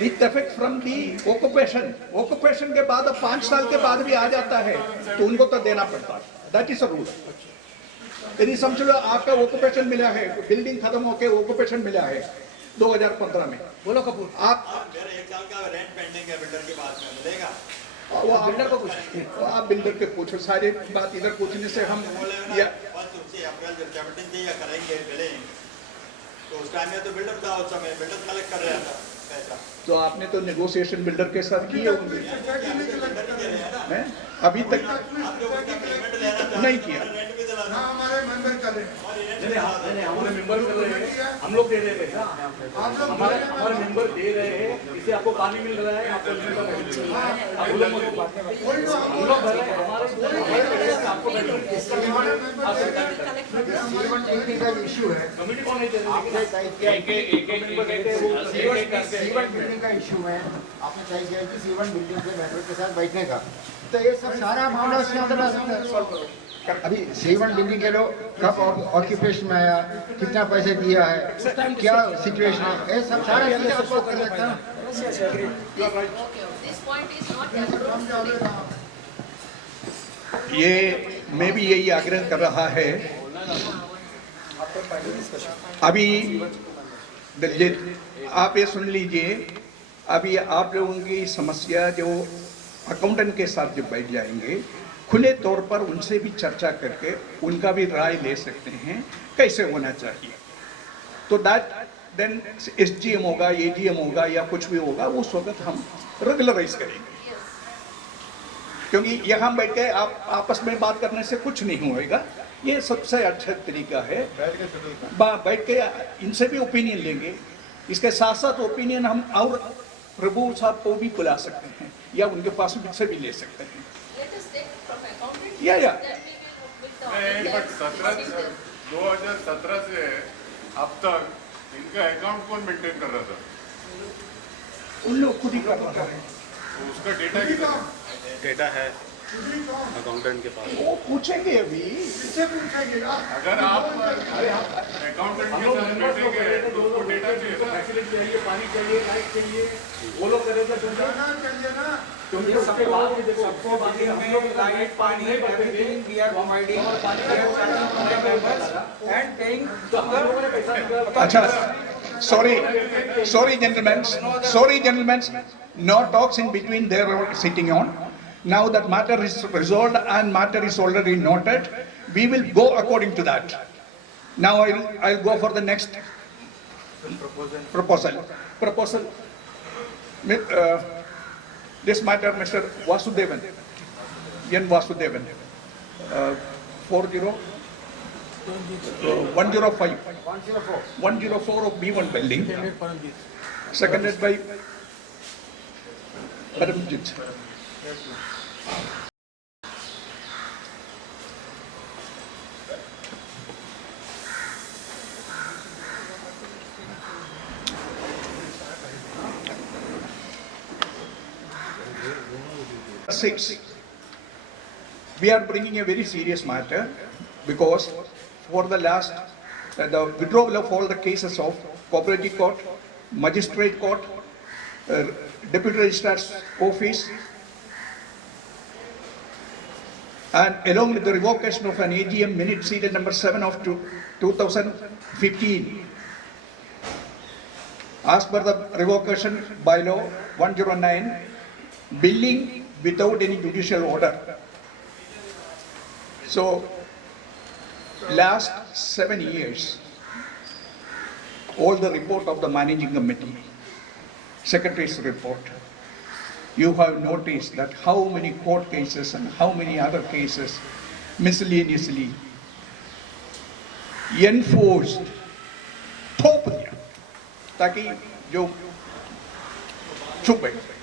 With effect from the occupation के बाद अब 5 साल के बाद भी आ जाता है तो उनको तो देना पड़ता है। That is a rule. यदि समझ लो आपका ऑक्यूपेशन मिला है, बिल्डिंग खत्म होकर ऑक्यूपेशन मिला है 2015 में, बोलो कपूर, आप मेरा 1 साल का रेंट पेंडिंग है बिल्डर के पास में, मिलेगा? वो आप बिल्डर को पूछिए। आप बिल्डर के पूछो, सारी बात इधर पूछने से हम या बस उससे अप्रैल जब 17 से या करेंगे बिलिंग, तो उस टाइम में तो बिल्डर था, उस समय बिल्डर कलेक्ट कर रहा था पैसा। तो आपने तो नेगोशिएशन बिल्डर के साथ किए होंगे हैं? अभी तक नहीं किया। हमारे मेंबर कर रहे हैं, हमारे मेंबर कर रहे हैं, हम लोग दे रहे हैं ना, हमारे मेंबर दे रहे हैं, इससे आपको पानी मिल रहा है, आपको हम लोग भर रहे हैं, आपको का इशू है, कमिटी कौन है? बिल्डिंग का इशू है, आपने तय किया कि C1 बिल्डिंग के मेंबर के साथ बैठने का, तो ये सब सारा मामला उसके अंदर आ सकता है सॉल्व करो। अभी C1 बिल्डिंग के लोग कब ऑक्यूपेशन में आया, कितना पैसे दिया है, क्या सिचुएशन है, ये सब सारा सॉल्व कर लेता है। This point is not approved. ये मैं भी यही आग्रह कर रहा है, अभी दिलजीत आप ये सुन लीजिए, अभी आप लोगों की समस्या जो अकाउंटेंट के साथ जब बैठ जाएंगे, खुले तौर पर उनसे भी चर्चा करके उनका भी राय ले सकते हैं कैसे होना चाहिए। तो दैट देन एसजीएम होगा, एजीएम होगा या कुछ भी होगा, उस वक्त हम रेगुलराइज करेंगे, क्योंकि यहाँ बैठ के आप आपस में बात करने से कुछ नहीं होएगा। ये सबसे अच्छा तरीका है, बैठ के इनसे भी ओपिनियन लेंगे। इसके साथ साथ ओपिनियन हम और प्रभु साहब को भी बुला सकते हैं या उनके पास से भी ले सकते हैं। या बट 2017 से अब तक इनका अकाउंट कौन मेंटेन कर रहा था? उन लोग खुद ही कर रहे हैं। तो उसका डेटा कितना? डेटा है अकाउंटेंट के पास। वो पूछेंगे अभी, इससे पूछेंगे। अगर आप अकाउंटेंट के साथ बैठेंगे तो उसको डेटा चाहिए ना, फैसिलिटी चाहिए, पानी चाहिए, लाइट चाहिए, वो लोग करेंगे ना। क्योंकि सबके बाद में देखो, सबको बिल्डिंग में लाइट, पानी, everything we are providing and paying. तो हम लोगों ने पैसा दिया। अच्छा, sorry gentlemen, no talks in between, they are sitting on. Now that matter is resolved and matter is already noted, we will go according to that. Now I'll go for the next proposal. This matter, Mr. Vasudevan, N. Vasudevan, 104 of B1 building, seconded by Paramjit. Six, we are bringing a very serious matter because for the last, the withdrawal of all the cases of cooperative court, magistrate court, deputy registrar's office, and along with the revocation of an AGM minute serial number 7 of 2015, as per the revocation bylaw 109, billing without any judicial order. So, last 7 years, all the report of the managing committee, secretary's report, you have noticed that how many court cases and how many other cases miscellaneously enforced, थोप दिया ताकि जो चुप बैठे।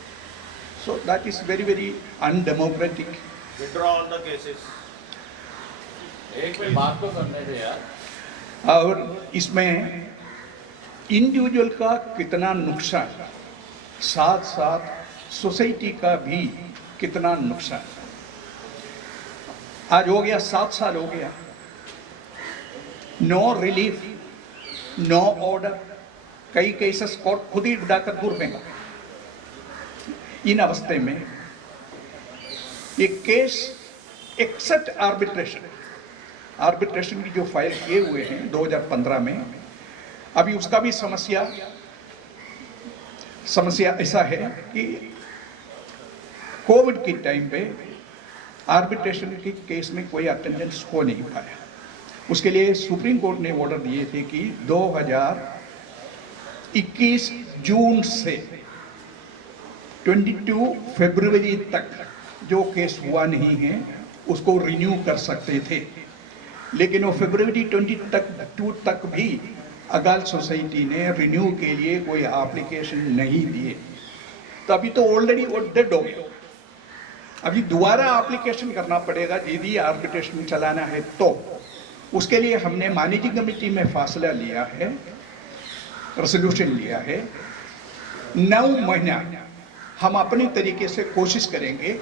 So that is very, very undemocratic. Withdraw all the cases. एक बात तो करने दे यार। और इसमें इंडिविजुअल का कितना नुकसान, साथ साथ सोसाइटी का भी कितना नुकसान। आज हो गया 7 साल हो गया, नो रिलीफ, नो ऑर्डर, कई केसेस कोर्ट खुद ही डाकर दूर फेंका। इन अवस्थे में ये केस एक्सेप्ट आर्बिट्रेशन की जो फाइल किए हुए हैं 2015 में, अभी उसका भी समस्या ऐसा है कि कोविड के टाइम पे आर्बिट्रेशन के केस में कोई अटेंडेंस हो नहीं पाया। उसके लिए सुप्रीम कोर्ट ने ऑर्डर दिए थे कि 2021 जून से 22 फरवरी तक जो केस हुआ नहीं है उसको रिन्यू कर सकते थे, लेकिन वो फरवरी 22 तक भी अकाल सोसाइटी ने रिन्यू के लिए कोई एप्लीकेशन नहीं दिए। तो अभी तो ऑलरेडी वो डेड हो गया, अभी दोबारा एप्लीकेशन करना पड़ेगा यदि आर्बिट्रेशन चलाना है तो। उसके लिए हमने मैनेजिंग कमेटी में फासला लिया है, रेजोल्यूशन लिया है। 9 महीना हम अपनी तरीके से कोशिश करेंगे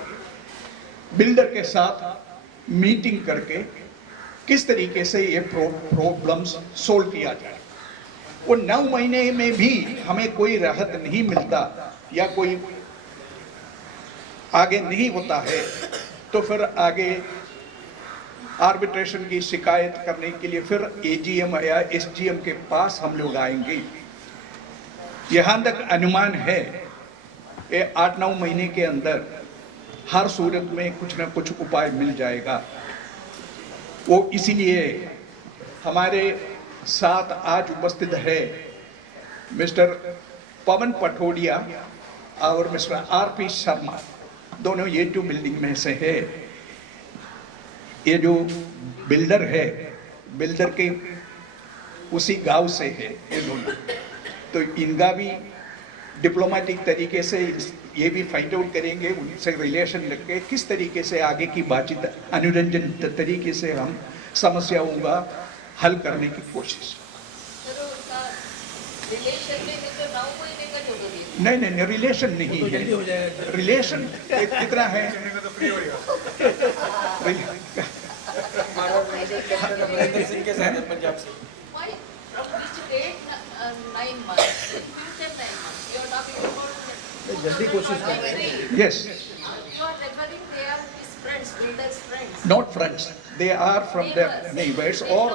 बिल्डर के साथ मीटिंग करके किस तरीके से ये प्रॉब्लम्स सोल्व किया जाए। वो 9 महीने में भी हमें कोई राहत नहीं मिलता या कोई आगे नहीं होता है तो फिर आगे आर्बिट्रेशन की शिकायत करने के लिए फिर एजीएम या एसजीएम के पास हम लोग आएंगे। यहाँ तक अनुमान है ये 8-9 महीने के अंदर हर सूरत में कुछ ना कुछ उपाय मिल जाएगा। वो इसीलिए हमारे साथ आज उपस्थित है मिस्टर पवन पटोडिया और मिस्टर आरपी शर्मा, दोनों ये जो बिल्डिंग में से है। ये जो बिल्डर है, बिल्डर के उसी गांव से है ये दोनों, तो इनका भी डिप्लोमेटिक तरीके से ये भी फाइंड आउट करेंगे, उनसे रिलेशन रख के किस तरीके से आगे की बातचीत अनुरंजन तरीके से हम समस्याओं का हल करने की कोशिश। नहीं नहीं नहीं, रिलेशन नहीं है, रिलेशन कितना है। पंजाब से जल्दी कोशिश कर। Yes, not friends, they are from their neighbours. और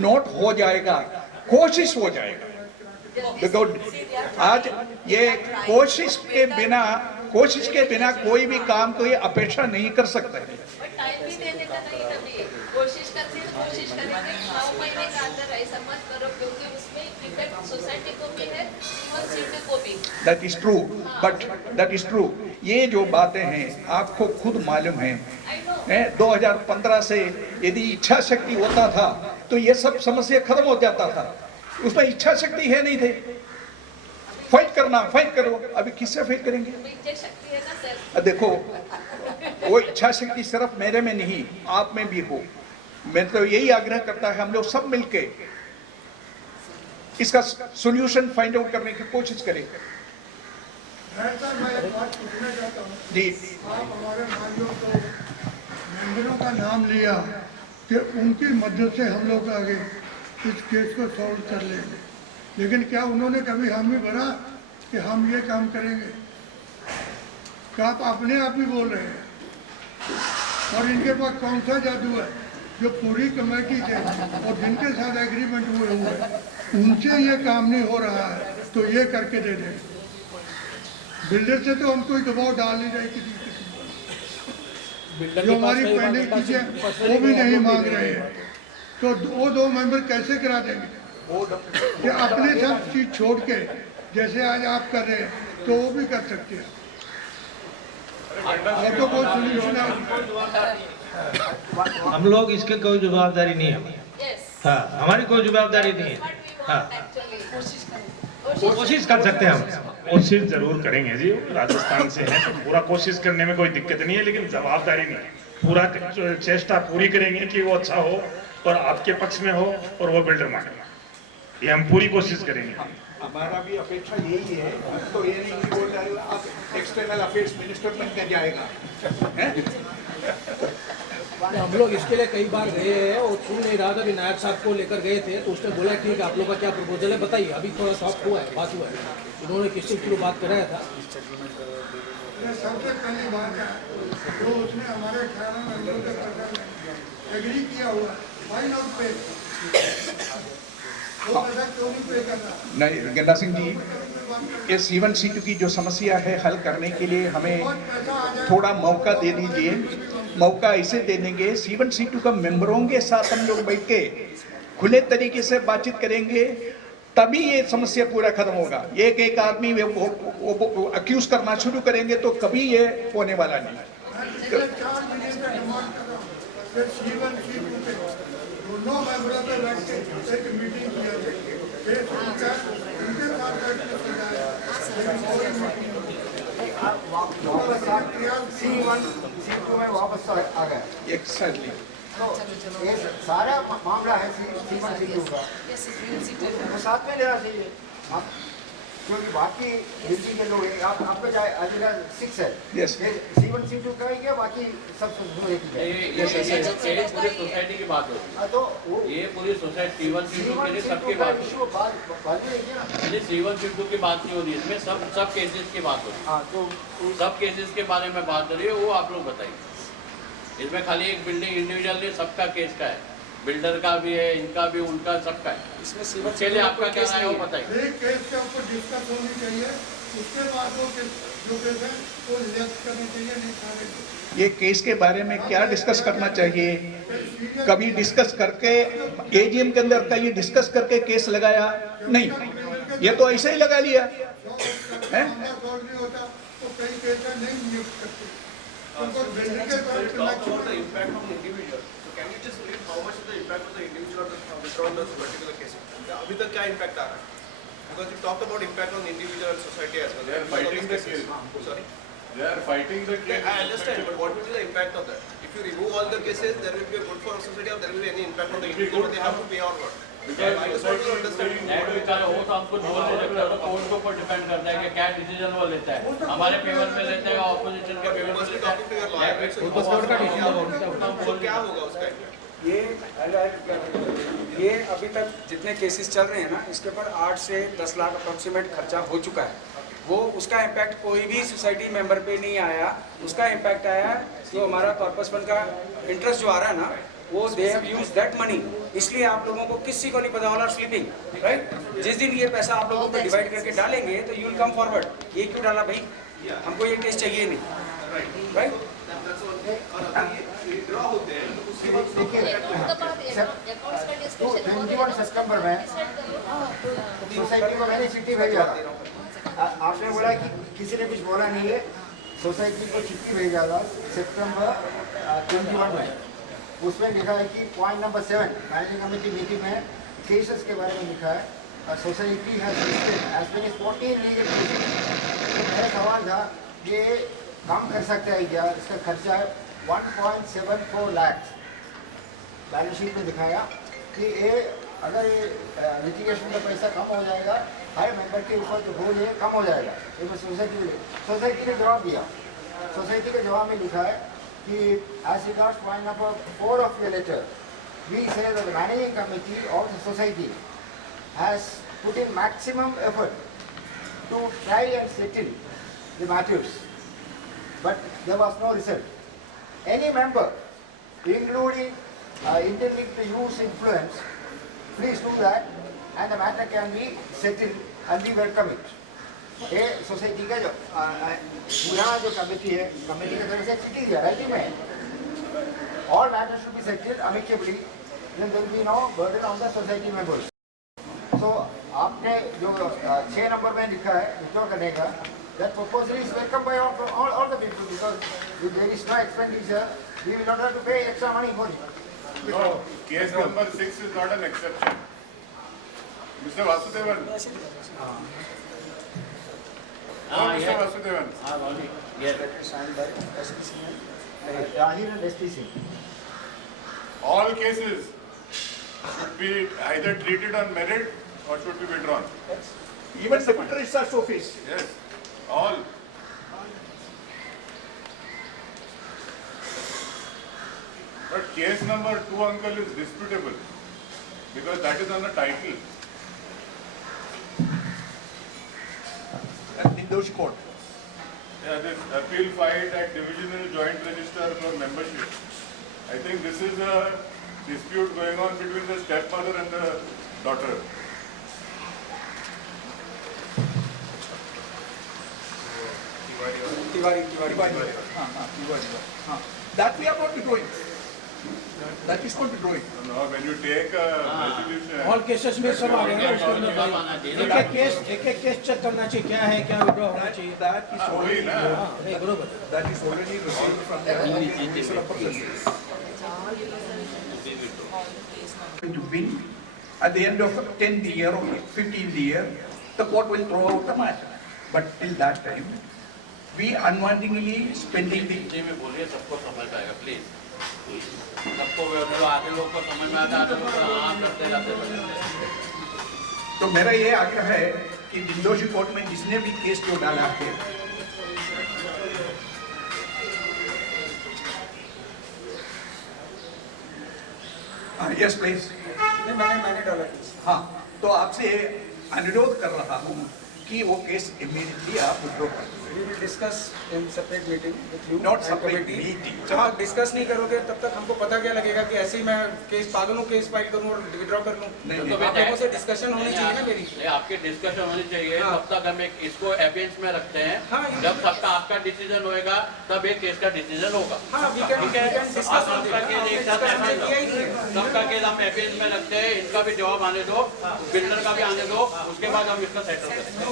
नोट हो जाएगा, कोशिश हो जाएगा। बिकॉज आज ये कोशिश के बिना कोई भी काम कोई अपेक्षा नहीं कर सकता है। टाइम भी देने का नहीं, कभी कोशिश करते हैं, कोशिश करेंगे 9 महीने के अंदर। ऐसा मत करो क्योंकि उसमें इफेक्ट सोसाइटी को भी है, इवन सिटी को भी। That is true, but that is true. ये जो बातें हैं आपको खुद मालूम है, 2015 से यदि इच्छा शक्ति होता था तो ये सब समस्या खत्म हो जाता था। उसमें इच्छा शक्ति है नहीं थे। फाइट करना, फाइट करो। अभी किससे फाइट करेंगे? शक्ति है ना सर। देखो, वो इच्छा शक्ति सिर्फ मेरे में नहीं, आप में भी हो। मैं तो यही आग्रह करता है हम लोग सब मिलके इसका सॉल्यूशन फाइंड आउट करने की कोशिश करें। सर, मैं एक बात पूछना चाहता हूँ जी। आप हमारे भाइयों को मेंबरों का नाम लिया कि उनकी मदद से हम लोग आगे इस केस को सॉल्व कर लेंगे, लेकिन क्या उन्होंने कभी हामी भरा कि हम ये काम करेंगे? क्या आप अपने आप ही बोल रहे हैं? और इनके पास कौन सा जादू है जो पूरी कमेटी के और जिनके साथ एग्रीमेंट हुए उनसे ये काम नहीं हो रहा है तो ये करके दे दें? बिल्डर से तो हम कोई दबाव डाल नहीं रहे किसी जो हमारी पेंडिंग चीजें वो भी नहीं मांग रहे हैं, तो वो 2 मेंबर कैसे करा देंगे? कि अपने सब चीज छोड़ के जैसे आज आप कर रहे हैं तो वो भी कर सकते हैं। और तो कोई सोल्यूशन है। हम लोग इसके कोई जवाबदारी नहीं है। हाँ, हमारी कोई जवाबदारी नहीं है। हाँ, कोशिश कर सकते हैं हम। कोशिश जरूर करेंगे जी, राजस्थान से है तो पूरा कोशिश करने में कोई दिक्कत नहीं है, लेकिन जवाबदारी नहीं। पूरा चेष्टा पूरी करेंगे कि वो अच्छा हो और आपके पक्ष में हो और वो बिल्डर माने, ये हम पूरी कोशिश करेंगे। हमारा भी अपेक्षा यही है, तो ये नहीं कि बोल रहे हो आप एक्सटर्नल अफेयर्स मिनिस्टर बन कर जाएगा। हम लोग इसके लिए कई बार गए हैं और सुन नहीं रहा था। विनायक साहब को लेकर गए थे तो उसने बोला ठीक है आप लोग का क्या प्रपोजल है बताइए। अभी थोड़ा सॉफ्ट हुआ है, बात हुआ है, उन्होंने किसी के बात कराया था। सबसे पहली बात है जो उसने हमारे ख्याल में एग्री किया हुआ है, व्हाई नॉट पे? वो पैसा क्यों नहीं पे कर रहा? नहीं गंगा सिंह जी, ये C1 C2 की जो समस्या है हल करने के लिए हमें थोड़ा मौका दे दीजिए। मौका ऐसे दे देंगे, C1 C2 का मेंबरों के साथ हम लोग बैठ के खुले तरीके से बातचीत करेंगे, तभी ये समस्या पूरा खत्म होगा। एक आदमी वो अक्यूज करना शुरू करेंगे तो कभी ये होने वाला नहीं। दोनों मेंबरों पे बैठ के एक मीटिंग किया वापस आ गया। एक्सैक्टली सारा मामला है C1 C2 का, तो साथ में लेना चाहिए। क्योंकि बाकी बिल्डिंग के लोग हैं, आपका जगह 6 है, Yes. C1 C2 का ही क्या बाकी सब सोसाइटी की है। ये पूरी सोसाइटी की बात होती हाँ, तो वो है। ये पूरी सोसाइटी C1 C2 के लिए सबकी बात होती इशू बाद में देखिए ना। है। C1 C2 की बात नहीं हो रही, इसमें सब केसेस की बात होती हाँ, तो है। सब केसेस के बारे में बात हो रही है, वो आप लोग बताइए। इसमें खाली एक बिल्डिंग इंडिविजुअल नहीं, सबका केस का है, बिल्डर का भी है, इनका भी, उनका सबका है। इसमें उसके लिए आपका क्या है वो बताइए। एक केस के ऊपर डिस्कस होनी चाहिए, उसके बाद वो जो केस है वो रिजेक्ट करनी चाहिए, नहीं सारे। ये केस के बारे में क्या डिस्कस करना चाहिए, कभी डिस्कस करके एजीएम के अंदर कहीं डिस्कस करके केस लगाया नहीं, ये तो ऐसे ही लगा लिया है। नहीं होता तो कई केस नहीं नियुक्त करते। अभी तक क्या इम्पैक्ट आ रहा है? Because you talked about impact on individual and society as well. They are fighting the case. Sorry. They are fighting the case. I understand, but what will be the impact of that? If you remove all the cases, there will be a good for society, or there will be any impact on the individual, but they have to pay or what? Because I just want to understand. Net विचार हो तो हम कुछ बोल नहीं सकते, तो कोर्ट के ऊपर डिपेंड करता है कि क्या डिसीजन वो लेता है, हमारे फेवर में लेता है या ऑपोजिशन के फेवर में लेता Talking to your lawyer, right? So क्या होगा उसका impact? ये अभी तक जितने केसेस चल रहे हैं ना, इसके ऊपर 8 से 10 लाख अप्रोक्सीमेट खर्चा हो चुका है। वो उसका इम्पैक्ट कोई भी सोसाइटी मेंबर पे नहीं आया, उसका इम्पैक्ट आया जो हमारा कॉर्पस फंड का इंटरेस्ट जो आ रहा है ना, वो they have use that money. इसलिए आप लोगों को किसी को नहीं पता वाला स्लीपिंग, राइट? जिस दिन ये पैसा आप लोगों को डिवाइड करके डालेंगे तो यू विल कम फॉरवर्ड, ये क्यों डाला भाई, हमको ये केस चाहिए नहीं, राइट? तो 21 सितंबर में सोसाइटी को मैंने चिट्ठी भेजा था। आपने बोला कि किसी ने कुछ बोला नहीं है, सोसाइटी को चिट्ठी भेजा था सितंबर 21 में। उसमें लिखा है कि point number 7 managing committee meeting में केसेस के बारे में लिखा है, society has as many 14 legal cases. तो मेरा सवाल था ये काम कर सकता है क्या, इसका खर्चा है 1.74 लाख। बैलेंस शीट में दिखाया कि ये अगर ये लिटिगेशन का पैसा कम हो जाएगा, हर मेंबर के ऊपर जो बोझ है कम हो जाएगा। ये मैं सोसाइटी ने जवाब दिया। सोसाइटी के जवाब में लिखा है कि as regards point number 4 of your letter we say the managing committee of the society has put in maximum effort to try and settle the matters, but there was no result. Any member, including intending to use influence, please do that and the matter can be settled and we welcome it. ये सोसाइटी का जो पुराना जो कमेटी है, कमेटी की तरफ से चिट्ठी दिया राइटिंग में, all matters should be settled amicably, then there will be no burden on the society members. So आपने जो 6 नंबर में लिखा है विड्रॉ करने का, that proposal is welcome by all the people because if there is no expenditure, we will not have to pay extra money for it. No, case number 6 is not an exception. Mr. Vasudevan. Mr. Vasudevan. Signed by SPC and Rahir and SPC. All cases should be either treated on merit or should be withdrawn. Even secretary search office. Yes, all. But case number 2, uncle, is disputable because that is on the title. And Nindosh court. Yeah, this appeal filed at Divisional Joint Register for membership. I think this is a dispute going on between the stepmother and the daughter. That we are not withdrawing. That is not withdrawing. No, when you take a resolution. All cases में सब आ गए ना उसके अंदर, एक एक केस चेक करना चाहिए क्या है, क्या विड्रॉ होना चाहिए। That is वही ना। नहीं बरोबर। that is already received from the Minister of Public. To win at the end of the 10th year or 15th year, the court will throw out the matter. But till that time, we unwantingly spending the. जी में बोलिए, सबको समझ आएगा प्लीज, सबको जो आधे लोग को समझ में आता है, आधे लोग हाँ करते जाते। तो मेरा ये आग्रह है कि डिंडोशी कोर्ट में जिसने भी केस को डाला है, यस प्लीज। मैंने डाला केस। हाँ, तो आपसे अनुरोध कर रहा हूँ कि वो केस इमीडिएटली आप विड्रॉ कर दो। We will discuss in separate meeting with you. Not and separate committee. meeting. जब आप डिस्कस नहीं करोगे तब तक हमको पता क्या लगेगा कि ऐसे ही मैं केस पागल हूँ, केस फाइल करूँ और विड्रॉ कर लूँ। नहीं, आप लोगों से डिस्कशन होनी चाहिए ना मेरी। नहीं, आपकी डिस्कशन होनी चाहिए। तब तक हम इसको एविडेंस में रखते हैं। जब सबका आपका डिसीजन होएगा तब एक केस का डिसीजन होगा। ठीक है, सबका केस एक साथ सबका केस हम एविडेंस में रखते हैं। इनका भी जवाब आने दो, बिल्डर का भी आने दो, उसके बाद हम इसका सेटल करेंगे।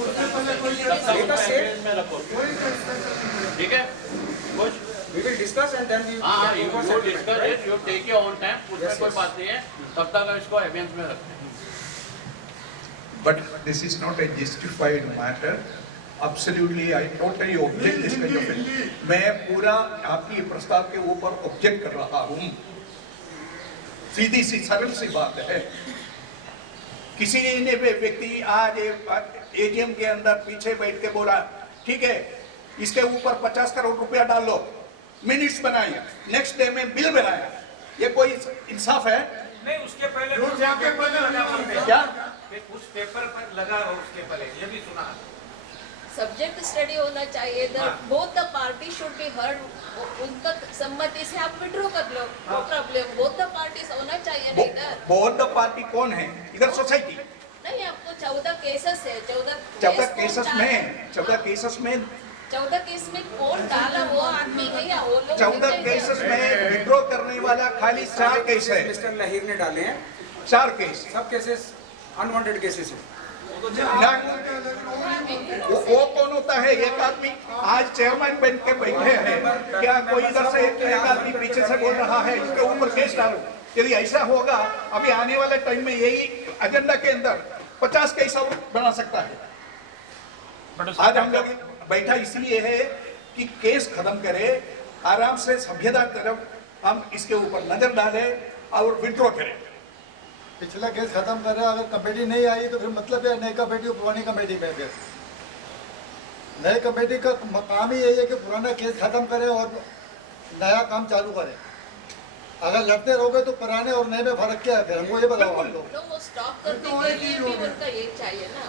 में रखो, ठीक है? कुछ We will discuss and then we हाँ, you discuss it, you take your own time, उसमें कोई बात नहीं है, तब तक हम इसको एविडेंस में रखते हैं। But this is not a justified matter. Absolutely, I totally object this kind of thing. मैं पूरा आपकी प्रस्ताव के ऊपर ऑब्जेक्ट कर रहा हूँ। सीधी सी सरल सी बात है। किसी ने व्यक्ति आज एजीएम के अंदर पीछे बैठ के बोला, ठीक है, इसके ऊपर 50 करोड़ रुपया डाल लो, मिनट्स बनाए, नेक्स्ट डे में बिल बनाया, ये कोई इंसाफ है? नहीं, उसके पहले क्या उस पेपर पर लगा हो, उसके पहले ये भी सुना। सब्जेक्ट स्टडी होना चाहिए, both the party should be heard. उनका सम्मति से आप विड्रॉ कर लो, no problem. Both the parties होना चाहिए ना इधर। बोथ द पार्टी कौन है इधर? सोसाइटी। नहीं, आपको 14 केसेस है, 14 केसेस में कौन डाला वो आदमी है या वो लोग? 14 केसेस में विड्रॉ करने वाला खाली 4 केस है। मिस्टर लहीर ने डाले हैं 4 केस। सब केसेस अनवांटेड केसेस हैं। वो कौन होता है? एक आदमी आज चेयरमैन बन के बैठे हैं, क्या कोई इधर से एक आदमी पीछे से बोल रहा है इसके ऊपर केस डालो? यदि ऐसा होगा, अभी आने वाले टाइम में यही एजेंडा के अंदर 50 केस और बना सकता है। आज हम लोग बैठा इसलिए है कि केस खत्म करे, आराम से सभ्यता तरफ हम इसके ऊपर नजर डालें और विड्रॉ करें। पिछला केस खत्म कर रहे, अगर कमेटी नहीं आई तो फिर मतलब है नई कमेटी और पुरानी कमेटी में। फिर नई कमेटी का काम ही यही है कि पुराना केस खत्म करे और नया काम चालू करे। अगर लड़ते रहोगे तो पुराने और नए में फर्क क्या है? फिर हमको ये बताओ आप लोग। वो स्टॉप करने के लिए भी उनका ये चाहिए ना।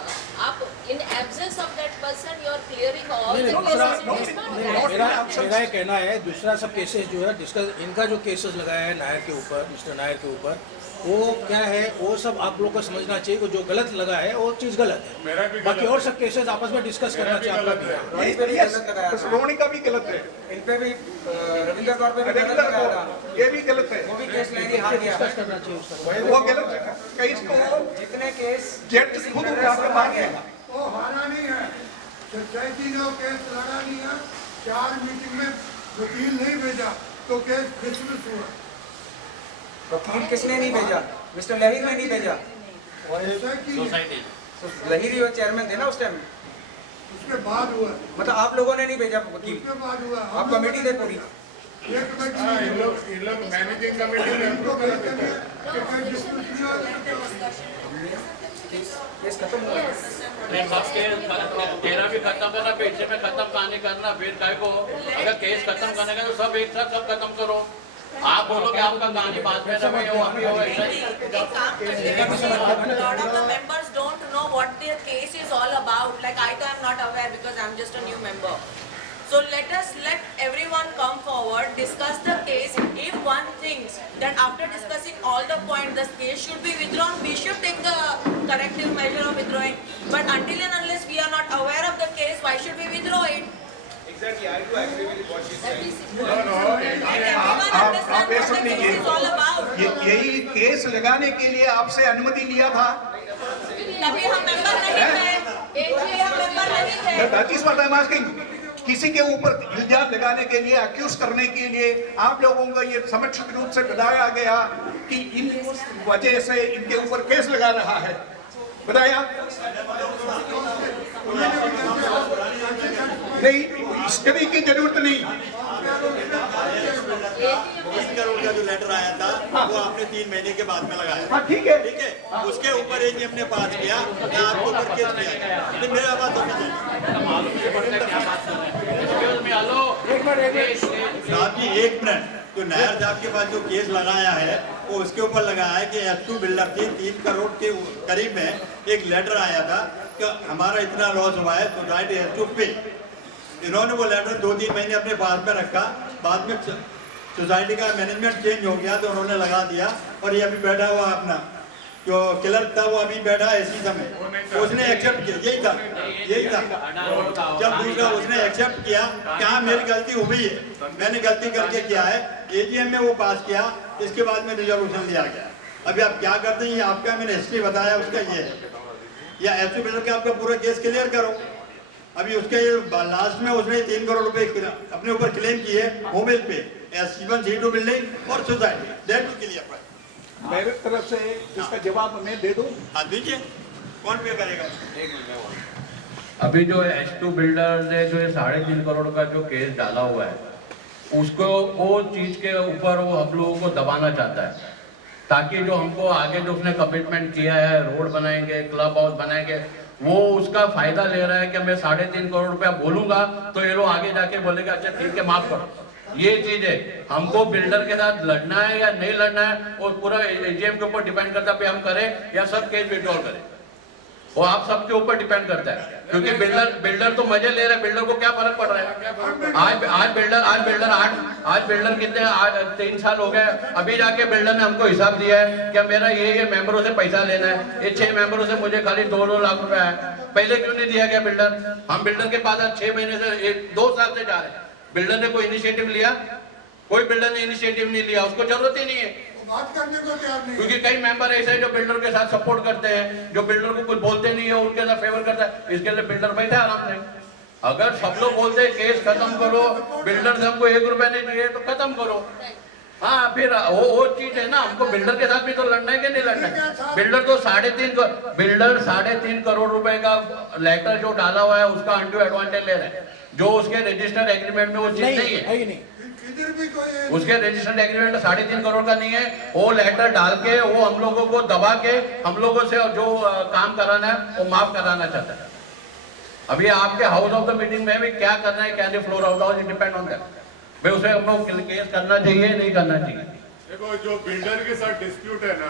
आप in absence of that person you are clearing all the cases. मेरा ये कहना है, दूसरा सब केसेस जो है डिस्कस, इनका जो केसेस लगाया है नायर के ऊपर, मिस्टर नायर के ऊपर, वो क्या है, वो सब आप लोग को समझना चाहिए कि जो गलत लगा है वो चीज़ गलत है। बाकी और सब केसेस आपस में डिस्कस करना चाहिए। आपका भी रोहिणी का भी गलत है, इन पे भी रविंद्र कौर पे भी गलत लगाया था, ये भी गलत है। वो भी केस लेके हार गया। डिस्कस करना चाहिए उसका। वो गलत है। केस को जितने केस जज खुद उठा के मार गया। वो हारा नहीं है, सोसाइटी ने केस लड़ा नहीं है। 4 मीटिंग में वकील नहीं भेजा तो केस डिसमिस हुआ। वकील किसने नहीं भेजा? मिस्टर लहीर ने नहीं भेजा। सोसाइटी लहीर ही चेयरमैन थे ना उस टाइम। उसके बाद हुआ, मतलब आप लोगों ने नहीं भेजा वकील, उसके बाद हुआ। आप कमेटी थे पूरी। ये कमेटी इन लोग मैनेजिंग कमेटी में इनको गलत है कि केस डिसमिस हुआ। केस खत्म हुआ। तेरा भी खत्म करना, पीछे में खत्म कहानी करना, फिर काय को अगर केस खत्म करने का तो सब एक साथ सब खत्म करो। आप बोलो कि आपका कहानी बाद में रहे हो, अभी हो ऐसा ही। lot of the members don't know what their case is all about. Like I am not aware because I'm just a new member. So let everyone come forward, discuss the case. If one thinks that after discussing all the points, the case should be withdrawn, we should take the corrective measure of withdrawing. But until and unless we are not aware of the case, why should we withdraw it? Exactly, I do agree with what she's saying. आप ये सुन लीजिए, यही केस लगाने के लिए आपसे अनुमति लिया था। तभी हम मेंबर नहीं थे। हम मेंबर नहीं थे। That is what I'm asking. किसी के ऊपर इल्जाम लगाने के लिए, अक्यूज करने के लिए आप लोगों को ये समुचित रूप से बताया गया कि इन वजह से इनके ऊपर केस लगा रहा है, बताया नहीं? स्टडी की जरूरत नहीं। बिल्डर का 3 करोड़ का जो लेटर आया था वो आपने 3 महीने के बाद में लगाया। हाँ ठीक है, उसके ऊपर एजीएम ने पास किया, मैं आपको ऊपर केस किया, लेकिन मेरा बात होनी चाहिए। साहब जी एक मिनट, तो नायर साहब के पास जो केस लगाया है वो उसके ऊपर लगाया है कि F2 बिल्डर थी 3 करोड़ के करीब में एक लेटर आया था कि हमारा इतना लॉस हुआ है, सोसाइटी हैज टू पे। इन्होंने वो लेटर 2-3 महीने अपने पास में रखा, बाद में सोसाइटी का मैनेजमेंट चेंज हो गया तो उन्होंने लगा दिया, और ये अभी बैठा हुआ अपना जो क्लर्क था वो अभी बैठा है इसी समय, उसने एक्सेप्ट किया, यही था जब दूसरा उसने एक्सेप्ट किया कि हाँ मेरी गलती हुई है, मैंने गलती करके किया है, एजीएम में वो पास किया, इसके बाद में रिजोल्यूशन लिया गया। अभी आप क्या करते हैं, ये आपका मैंने हिस्ट्री बताया उसका ये है, या F2 बिल्डर का आपका पूरा केस क्लियर करो। अभी उसके लास्ट में उसने 3 करोड़ रुपए अपने ऊपर क्लेम किए होमिल पे, C1 C2 बिल्डिंग और सोसाइटी, दैट टू क्लियर। मेरे तरफ से इसका जवाब मैं दे दूं। हाँ दीजिए, कौन पे करेगा? अभी जो H2 बिल्डर ने जो 3.5 करोड़ का जो केस डाला हुआ है, उसको वो चीज के ऊपर वो हम लोगों को दबाना चाहता है, ताकि जो हमको आगे जो उसने कमिटमेंट किया है, रोड बनाएंगे, क्लब हाउस बनाएंगे, वो उसका फायदा ले रहा है कि मैं 3.5 करोड़ रुपया बोलूंगा तो ये लोग आगे जाके बोलेगा अच्छा ठीक है माफ करो। ये चीज है, हमको बिल्डर के साथ लड़ना है या नहीं लड़ना है वो पूरा एजीएम के ऊपर डिपेंड करता है, हम करें या सब केस विड्रॉल करें, वो आप सबके ऊपर डिपेंड करता है। क्योंकि बिल्डर तो मजे ले रहे हैं, बिल्डर को क्या फर्क पड़ रहा है? आज बिल्डर कितने 3 साल हो गए, अभी जाके बिल्डर ने हमको हिसाब दिया है कि मेरा ये मेंबरों से पैसा लेना है, ये 6 मेंबरों से मुझे खाली 2 लाख रुपए है, पहले क्यों नहीं दिया गया बिल्डर? हम बिल्डर के पास 6 महीने से 2 साल से जा रहे हैं, बिल्डर ने कोई इनिशिएटिव लिया? कोई बिल्डर ने इनिशिएटिव नहीं लिया, उसको जरूरत ही नहीं है, बात करने को तैयार नहीं। क्योंकि कई मेंबर ऐसे हैं जो बिल्डर के साथ सपोर्ट करते हैं, जो बिल्डर को कुछ बोलते नहीं है, उनके साथ फेवर करता है, इसके लिए बिल्डर बैठा आराम से। अगर सब लोग बोलते हैं केस खत्म करो, बिल्डर से हमको 1 रुपया नहीं चाहिए तो खत्म करो। हाँ फिर वो चीज है ना, हमको बिल्डर के साथ भी तो लड़ना है कि नहीं लड़ना है? बिल्डर तो 3.5 करोड़ रुपए का लेटर जो डाला हुआ है उसका अनड्यू एडवांटेज ले रहे हैं, जो उसके रजिस्टर्ड एग्रीमेंट में वो चीज नहीं है। उसके रजिस्टर्ड एग्रीमेंट 3.5 करोड़ का नहीं है, वो लेटर डाल के वो हम लोगों को दबा के हम लोगों से जो काम कराना है वो माफ कराना चाहता है। अभी आपके हाउस ऑफ द मीटिंग में भी क्या करना है, क्या नहीं, floor out house depend on that, भाई उसे हम लोग केस करना चाहिए नहीं करना चाहिए। देखो जो बिल्डर के साथ डिस्प्यूट है ना,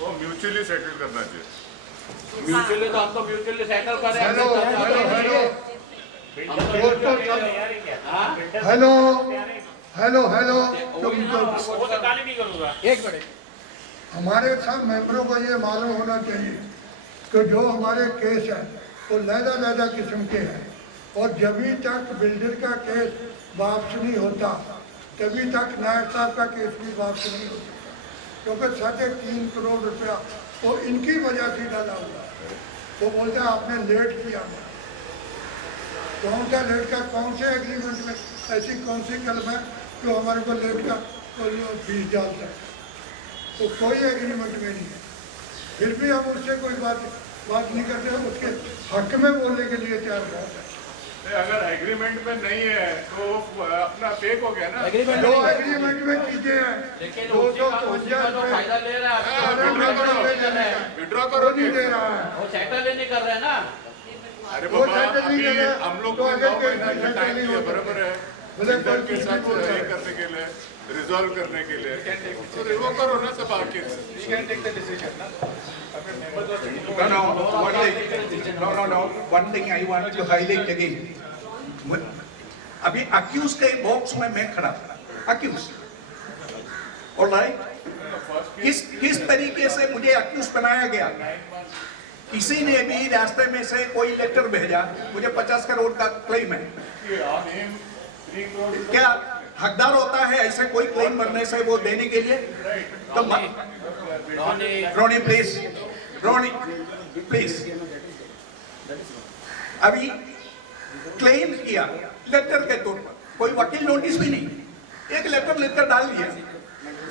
वो म्यूचुअली सेटल करना चाहिए। म्यूचुअली तो हम तो म्यूचुअली सेटल कर रहे हैं। हेलो एक मिनट, हमारे सब मेंबरों को ये मालूम होना चाहिए कि जो हमारे केस है वो लहदा किस्म के हैं, और जभी तक बिल्डर का केस वापस नहीं होता तभी तक नायब साहब का केस भी वापस नहीं होता, क्योंकि 3.5 करोड़ रुपया वो इनकी वजह से डाला हुआ है। वो बोलते हैं आपने लेट किया, कौन सा लेट का, कौन से एग्रीमेंट में ऐसी कौन सी कलम है जो हमारे को लेट का फीस डाल सकते? तो कोई एग्रीमेंट में नहीं है, फिर भी हम उससे कोई बात नहीं करते, उसके हक में बोलने के लिए तैयार बहुत है। अगर एग्रीमेंट में नहीं है तो अपना फेक हो गया ना। एग्रीमेंट में चीजें हैं, 250 विड्रॉ करो, नहीं दे रहा है, वो सेटल नहीं कर रहे हैं ना। अरे बाबा अभी हम लोग को 9 महीना का टाइम दिया, बराबर है, बिल्डर के साथ ये करने के लिए, रिजॉल्व करने के लिए, तो वो करो ना सब आके। One thing I want to highlight again. अभी अक्यूज के बॉक्स में मैं खड़ा था, अक्यूज, ऑलराइट, किस तरीके से मुझे अक्यूज बनाया गया? किसी ने भी रास्ते में से कोई लेटर भेजा, मुझे 50 करोड़ का क्लेम है, क्या हकदार होता है ऐसे कोई क्लेम करने से वो देने के लिए? तो रोनी प्लीज, अभी क्लेम किया लेटर के तौर पर, कोई वकील नोटिस भी नहीं, एक लेटर लेकर डाल दिया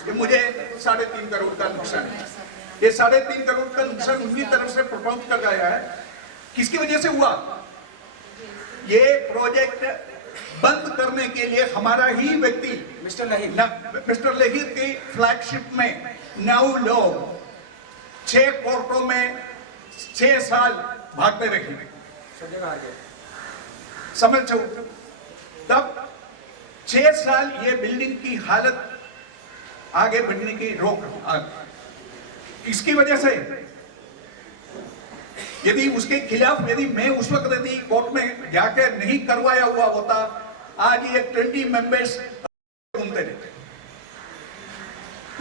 कि मुझे 3.5 करोड़ का नुकसान है। ये 3.5 करोड़ का नुकसान उनकी तरफ से प्रपोज कर गया है, किसकी वजह से हुआ? ये प्रोजेक्ट बंद करने के लिए हमारा ही व्यक्ति मिस्टर लहीर मिस्टर लहीर की फ्लैगशिप में 9 लोग 6 कोर्टों में 6 साल भागते रहे, सब जगह आ गए। समझो। तब 6 साल ये बिल्डिंग की हालत आगे बढ़ने की रोक। इसकी वजह से यदि उसके खिलाफ यदि मैं उस वक्त यदि कोर्ट में जाकर नहीं करवाया हुआ होता, आज ये 20 मेंबर्स घूमते रहते।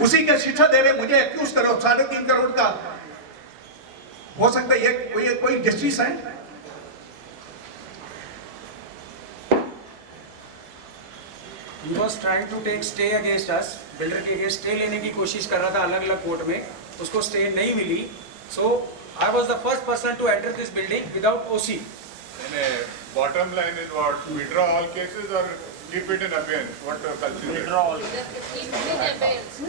उसी का शिक्षा दे रहे मुझे एक्यूज करो 3.5 करोड़ का। हो सकता है ये कोई जस्टिस है? He was trying to take stay against us. Builder के अगेंस्ट स्टे लेने की कोशिश कर रहा था अलग अलग कोर्ट में, उसको स्टे नहीं मिली। So I was the first person to enter this building without OC. And bottom line is what? Withdraw all cases or keep it in abeyance? What culture is it? Keep it in abeyance.